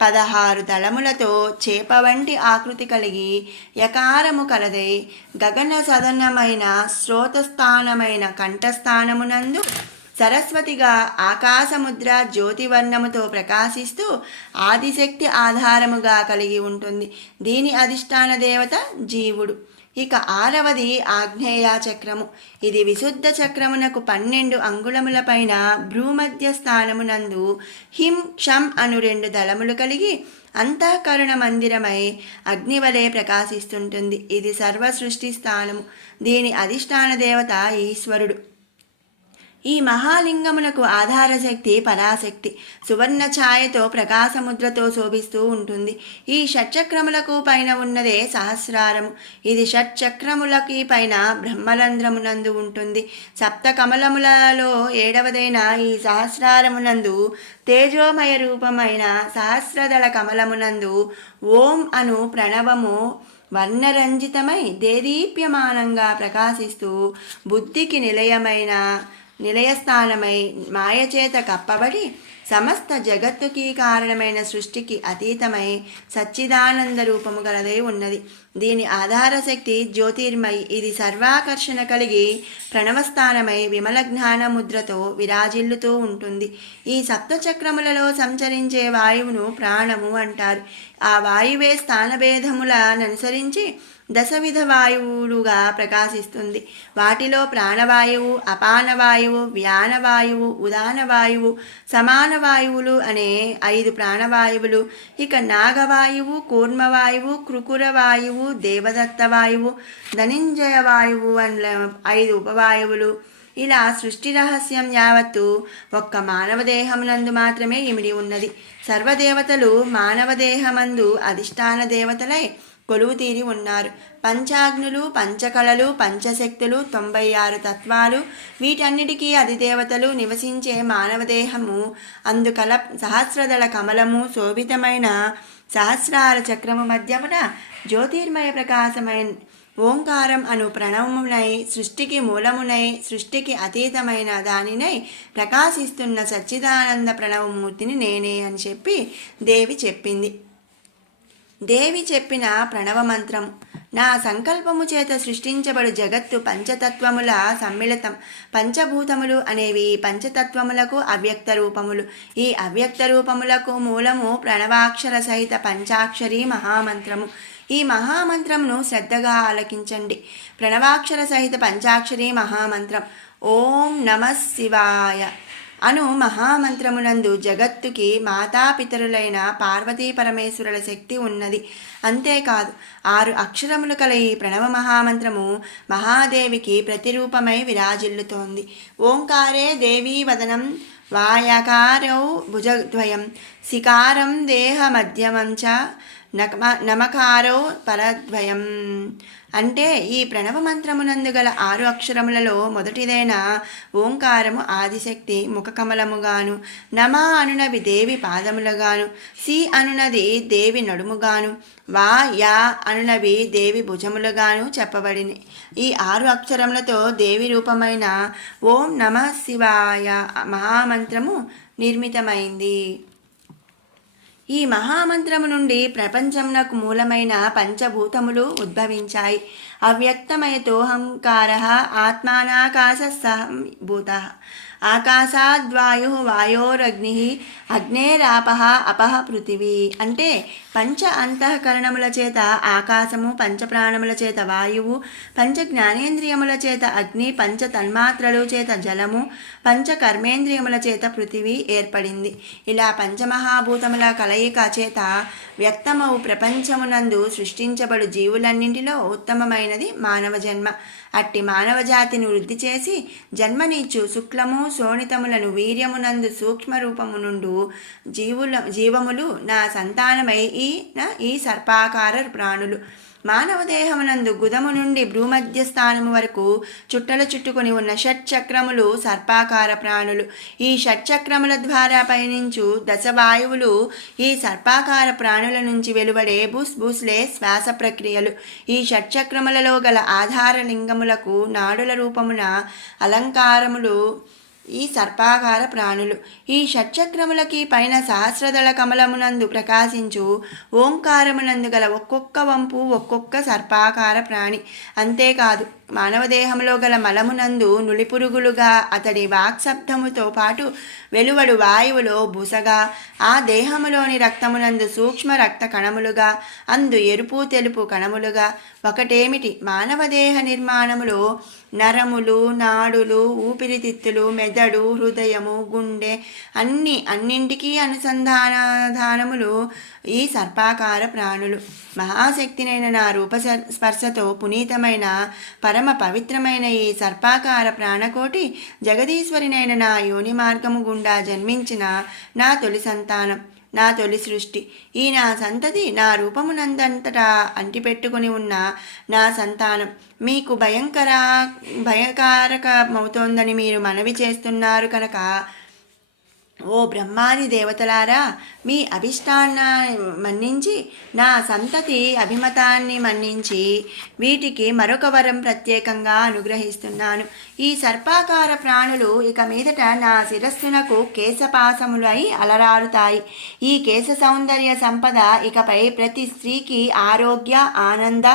16 దళములతో చేప వంటి ఆకృతి కలిగి యకారము కలదై గగన సదనమైన శ్రోతస్థానమైన కంఠస్థానమునందు సరస్వతిగా ఆకాశముద్ర జ్యోతివర్ణముతో ప్రకాశిస్తూ ఆదిశక్తి ఆధారముగా కలిగి ఉంటుంది. దీని అధిష్టాన దేవత జీవుడు. ఇక 6వది ఆగ్నేయ చక్రము. ఇది విశుద్ధ చక్రమునకు 12 అంగుళముల పైన భ్రూమధ్య స్థానమునందు హిం క్షం అను 2 దళములు కలిగి అంతఃకరణ మందిరమై అగ్నివలే ప్రకాశిస్తుంటుంది. ఇది సర్వ సృష్టి స్థానము. దీని అధిష్టాన దేవత ఈశ్వరుడు. ఈ మహాలింగమునకు ఆధారశక్తి పరాశక్తి. సువర్ణ ఛాయతో ప్రకాశముద్రతో శోభిస్తూ ఉంటుంది. ఈ షట్చక్రములకు పైన ఉన్నదే సహస్రారము. ఇది షట్చక్రములకి పైన బ్రహ్మరంధ్రమునందు ఉంటుంది. సప్త కమలములలో 7వదైన ఈ సహస్రారమునందు తేజోమయ రూపమైన సహస్రదళ కమలమునందు ఓం అను ప్రణవము వర్ణరంజితమై దేదీప్యమానంగా ప్రకాశిస్తూ బుద్ధికి నిలయస్థానమై మాయచేత కప్పబడి సమస్త జగత్తుకి కారణమైన సృష్టికి అతీతమై సచ్చిదానంద రూపము గలదై ఉన్నది. దీని ఆధార శక్తి జ్యోతిర్మయి. ఇది సర్వాకర్షణ కలిగి ప్రణవస్థానమై విమల జ్ఞాన ముద్రతో విరాజిల్లుతూ ఉంటుంది. ఈ సప్తచక్రములలో సంచరించే వాయువును ప్రాణము అంటారు. ఆ వాయువే స్థానభేదములననుసరించి దశవిధ వాయువులుగా ప్రకాశిస్తుంది. వాటిలో ప్రాణవాయువు, అపానవాయువు, వ్యానవాయువు, ఉదానవాయువు, సమానవాయువులు అనే 5 ప్రాణవాయువులు, ఇక నాగవాయువు, కూర్మవాయువు, కృకురవాయువు, దేవదత్త వాయువు, ధనంజయ వాయువు అనే 5 ఉపవాయువులు. ఇలా సృష్టి రహస్యం యావత్తు ఒక్క మానవ దేహమునందు మాత్రమే ఇమిడి ఉన్నది. సర్వదేవతలు మానవ దేహమందు అధిష్టాన దేవతలై కొలువు తీరి ఉన్నారు. పంచాగ్నులు, పంచకళలు, పంచశక్తులు, 96 తత్వాలు, వీటన్నిటికీ అధిదేవతలు నివసించే మానవదేహము అందుకల సహస్రదళ కమలము శోభితమైన సహస్రార చక్రము మధ్యమున జ్యోతిర్మయ ప్రకాశమైన ఓంకారం అను ప్రణవమునై సృష్టికి మూలమునై సృష్టికి అతీతమైన దానినై ప్రకాశిస్తున్న సచ్చిదానంద ప్రణవమూర్తిని నేనే అని చెప్పి దేవి చెప్పింది. దేవి చెప్పిన ప్రణవ మంత్రము: నా సంకల్పము చేత సృష్టించబడు జగత్తు పంచతత్వముల సమ్మిళితం. పంచభూతములు అనేవి పంచతత్వములకు అవ్యక్త రూపములు. ఈ అవ్యక్త రూపములకు మూలము ప్రణవాక్షర సహిత పంచాక్షరి మహామంత్రము. ఈ మహామంత్రమును శ్రద్ధగా ఆలకించండి. ప్రణవాక్షర సహిత పంచాక్షరి మహామంత్రం ఓం నమః శివాయ అను మహామంత్రమునందు జగత్తుకి మాతాపితరులైన పార్వతీ పరమేశ్వరుల శక్తి ఉన్నది. అంతేకాదు 6 అక్షరములు కల ఈ ప్రణవ మహామంత్రము మహాదేవికి ప్రతిరూపమై విరాజిల్లుతోంది. ఓంకారే దేవీ వదనం, వాయకారౌ భుజద్వయం, సికారం దేహ మధ్యమంచ, నమకారౌ పరద్వయం. అంటే ఈ ప్రణవ మంత్రమునందు గల 6 అక్షరములలో మొదటిదైన ఓంకారము ఆదిశక్తి ముఖకమలముగాను, నమ అనునవి దేవి పాదములుగాను, సి అనునది దేవి నడుముగాను, వా యా అనునవి దేవి భుజములుగాను చెప్పబడిన ఈ 6 అక్షరములతో దేవి రూపమైన ఓం నమః శివాయ మహామంత్రము నిర్మితమైంది. ఈ మహామంత్రము నుండి ప్రపంచమునకు మూలమైన పంచభూతములు ఉద్భవించాయి. అవ్యక్తమయతోహంకార ఆత్మానాకాశసంభూత, ఆకాశాద్వాయు వాయోరగ్ని, అగ్నేరాప అపహ పృథివీ. అంటే పంచ అంతఃకరణముల చేత ఆకాశము, పంచప్రాణముల చేత వాయువు, పంచ జ్ఞానేంద్రియముల చేత అగ్ని, పంచ తన్మాత్రలు చేత జలము, పంచ కర్మేంద్రియముల చేత పృథివీ ఏర్పడింది. ఇలా పంచమహాభూతముల కలయిక చేత వ్యక్తమవు ప్రపంచమునందు సృష్టించబడు జీవులన్నింటిలో ఉత్తమమైనది మానవ జన్మ. అట్టి మానవ జాతిని వృద్ధి చేసి జన్మనిచ్చు శుక్లము శోణితములను వీర్యమునందు సూక్ష్మ రూపము నుండు జీవములు నా సంతానమై ఈ సర్పాకార ప్రాణులు. మానవ దేహమునందు గుదము నుండి భ్రూమధ్య స్థానము వరకు చుట్టలు చుట్టుకొని ఉన్న షట్చక్రములు సర్పాకార ప్రాణులు. ఈ షట్చక్రముల ద్వారా పయనించు దశవాయువులు ఈ సర్పాకార ప్రాణుల నుంచి వెలువడే బుస్లే శ్వాస ప్రక్రియలు. ఈ షట్చక్రములలో గల ఆధార లింగములకు నాడుల రూపమున అలంకారములు ఈ సర్పాకార ప్రాణులు. ఈ షట్చక్రములకి పైన సహస్రదళ కమలమునందు ప్రకాశించు ఓంకారమునందు గల ఒక్కొక్క వంపు ఒక్కొక్క సర్పాకార ప్రాణి. అంతేకాదు మానవదేహంలో గల మలమునందు నులిపురుగులుగా అతడి వాక్శబ్దముతో పాటు వెలువడు వాయువులో బుసగా, ఆ దేహములోని రక్తమునందు సూక్ష్మ రక్త కణములుగా, అందు ఎరుపు తెలుపు కణములుగా. ఒకటేమిటి మానవదేహ నిర్మాణములో నరములు, నాడులు, ఊపిరితిత్తులు, మెదడు, హృదయము, గుండె అన్నింటికీ అనుసంధానములు ఈ సర్పాకార ప్రాణులు. మహాశక్తినైన నా రూప స్పర్శతో పునీతమైన పరమ పవిత్రమైన ఈ సర్పాకార ప్రాణకోటి జగదీశ్వరినైన నా యోని మార్గము గుండా జన్మించిన నా తొలి సంతానం, నా తొలి సృష్టి. ఈ నా సంతతి నా రూపమునందంతటా అంటిపెట్టుకుని ఉన్న నా సంతానం మీకు భయంకరకమవుతోందని మీరు మనవి చేస్తున్నారు కనుక ఓ బ్రహ్మాది దేవతలారా, మీ అభిష్టాన్ని మన్నించి నా సంతతి అభిమతాన్ని మన్నించి వీటికి మరొక వరం ప్రత్యేకంగా అనుగ్రహిస్తున్నాను. ఈ సర్పాకార ప్రాణులు ఇక మీదట నా శిరస్సునకు కేశపాసములై అలరారుతాయి. ఈ కేశ సౌందర్య సంపద ఇకపై ప్రతి స్త్రీకి ఆరోగ్య ఆనంద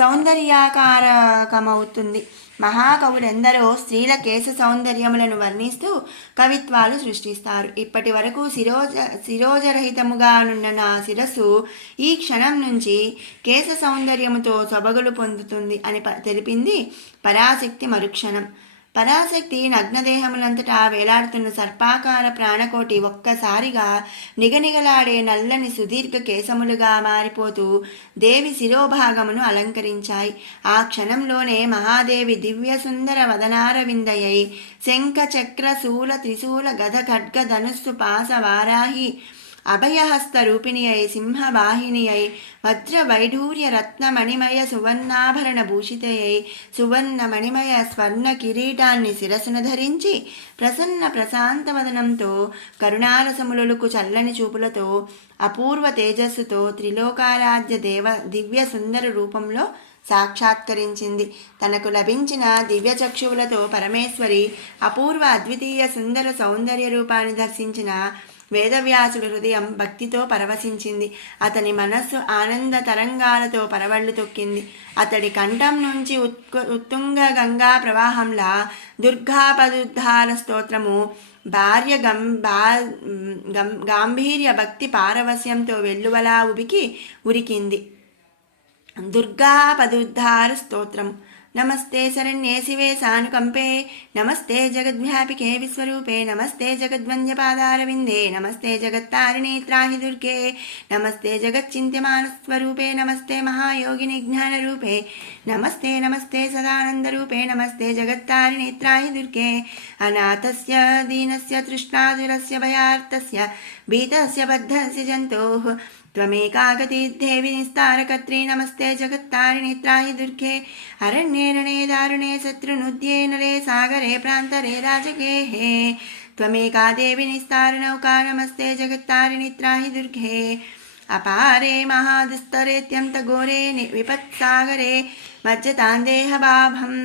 సౌందర్యాకారకమవుతుంది. మహాకవులెందరో స్త్రీల కేశ సౌందర్యములను వర్ణిస్తూ కవిత్వాలు సృష్టిస్తారు. ఇప్పటి వరకు శిరోజరహితముగానున్న నా శిరస్సు ఈ క్షణం నుంచి కేశ సౌందర్యముతో సొబగులు పొందుతుంది అని తెలిపింది పరాశక్తి మరుక్షణం. పరాశక్తి నగ్నదేహములంతటా వేలాడుతున్న సర్పాకార ప్రాణకోటి ఒక్కసారిగా నిగనిగలాడే నల్లని సుదీర్ఘ కేశములుగా మారిపోతూ దేవి శిరోభాగమును అలంకరించాయి. ఆ క్షణంలోనే మహాదేవి దివ్య సుందర వదనారవిందయై శంఖ చక్ర శూల త్రిశూల గద ఖడ్గ ధనుస్సు పాస వారాహి అభయహస్త రూపిణి అయి సింహవాహిని అయి వజ్ర వైఢూర్య రత్నమణిమయ సువర్ణాభరణ భూషితయై సువర్ణ మణిమయ స్వర్ణ కిరీటాన్ని శిరసున ధరించి ప్రసన్న ప్రశాంతవదనంతో కరుణారసములకు చల్లని చూపులతో అపూర్వ తేజస్సుతో త్రిలోకారాధ్య దివ్య సుందర రూపంలో సాక్షాత్కరించింది. తనకు లభించిన దివ్య చక్షువులతో పరమేశ్వరి అపూర్వ అద్వితీయ సుందర సౌందర్య రూపాన్ని దర్శించిన వేదవ్యాసుడు హృదయం భక్తితో పరవశించింది. అతని మనస్సు ఆనంద తరంగాలతో పరవళ్లు తొక్కింది. అతడి కంఠం నుంచి ఉత్తుంగ గంగా ప్రవాహంలా దుర్గాపదుద్ధార స్తోత్రము భార్య గాంభీర్య భక్తి పారవస్యంతో వెల్లువలా ఉరికింది. దుర్గాపదుద్ధార స్తోత్రం. నమస్తే శరణ్యే శివే సానుకంపే నమస్తే జగద్వ్యాపికే విశ్వరూపే నమస్తే జగద్వంద్యపాదారవిందే నమస్తే జగత్తారిణి త్రాహి దుర్గే నమస్తే జగచ్చింత్యమానస్వరూపే నమస్తే మహాయోగిని జ్ఞానరూపే నమస్తే నమస్తే సదానందరూపే నమస్తే జగత్తారిణి త్రాహి దుర్గే అనాథస్య దీనస్య తృష్ణాదురస్య భయార్తస్య భీతస్య బద్ధస్య జంతోః त्वमेकागति देवी निस्तारकर्त्री नमस्ते जगत्तारिणि त्राहि दुर्गे अरण्ये रणे दारुणे शत्रुनुद्ये नरे सागरे प्रान्तरे राजगेः त्वमेका देवी निस्तारनौका नमस्ते जगत्तारिणि त्राहि दुर्गे अपारे महादुस्तरेत्यन्तघोरे विपत्सागरे मज्जतां देहभाभम्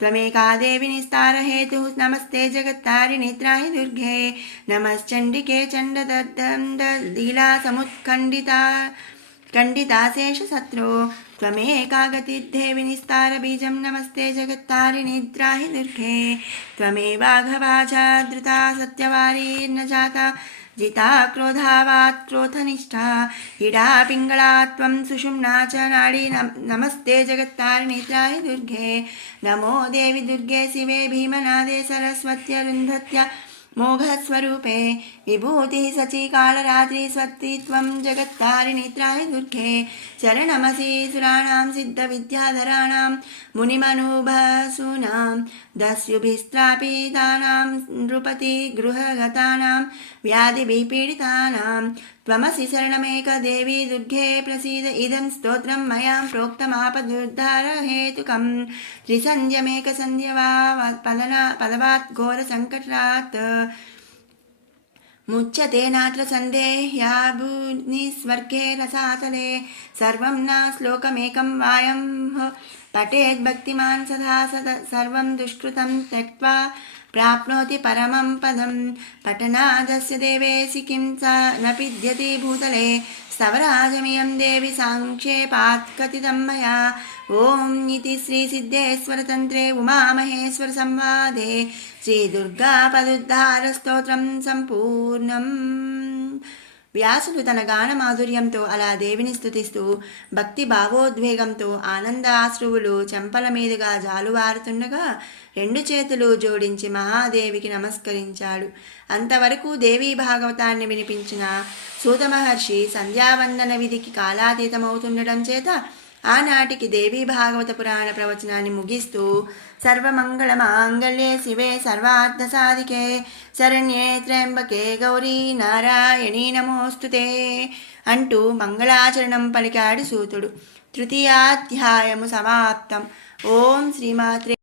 त्वमेका देवी निस्तारहेतुः नमस्ते जगत्तारिणि त्राहि दुर्गे नमश्चण्डिके चण्डदण्डलीला समुत्खण्डिताशेषशत्रो त्वमेका गतिर्देवि निस्तारबीजं नमस्ते जगत्तारिणि त्राहि दुर्गे त्वमेवाघवाजा धृता सत्यवारीर्न जाता जिता क्रोधावात् क्रोधनिष्ठा इडा पिङ्गला त्वं सुषुम्ना च नाडी नमस्ते जगत्तारिणि त्राहि दुर्गे नमो देवि दुर्गे शिवे भीमनादे सरस्वत्यरुन्धत्य मोघस्वरूपे विभूतिः सची कालरात्रि स्वस्तित्वं जगत्तारिणि त्राहि दुर्गे शरणमसि सुराणां सिद्धविद्याधराणां मुनिमनुभसूनां दस्युभिस्त्रापितानां नृपति गृहगतानां व्याधिभिः पीडितानां त्वमसि शरणमेकदेवी दुर्गे प्रसीद इदं स्तोत्रं मया प्रोक्तमापदुद्धारहेतुकं त्रिसन्ध्यमेकसन्ध्यवा पदवात् घोरसङ्कटात् मुच्यते नात्र सन्देह्या भूनिस्वर्गे रसातले सर्वं न श्लोकमेकं वायं पठेद्भक्तिमान् सदा सर्वं दुष्कृतं त्यक्त्वा प्राप्नोति परमं पदं पठनादस्य देवेसि किं स न विद्यते भूतले स्तवराजमियं देवी साङ्क्षेपात् कथितं मया ॐ इति श्रीसिद्धेश्वरतन्त्रे उमामहेश्वरसंवादे శ్రీదుర్గాపదుద్ధారస్తోత్రం సంపూర్ణం. వ్యాసుడు తన గాన మాధుర్యంతో అలా దేవిని స్తుతిస్తూ భక్తి భావోద్వేగంతో ఆనందాశ్రువులు చెంపల మీదుగా జాలువారుతుండగా రెండు చేతులు జోడించి మహాదేవికి నమస్కరించాడు. అంతవరకు దేవీ భాగవతాన్ని వినిపించిన సూత మహర్షి సంధ్యావందన విధికి కాలాతీతమవుతుండటం చేత ఆనాటికి దేవీ భాగవత పురాణ ప్రవచనాన్ని ముగిస్తూ సర్వమంగళ మాంగళ్యే శివే సర్వార్థ సాధికే శరణ్యే త్ర్యంబకే గౌరీ నారాయణీ నమోస్తుతే అంటూ మంగళాచరణం పలికాడు సూతుడు. తృతీయాధ్యాయము సమాప్తం. ఓం శ్రీమాత్రే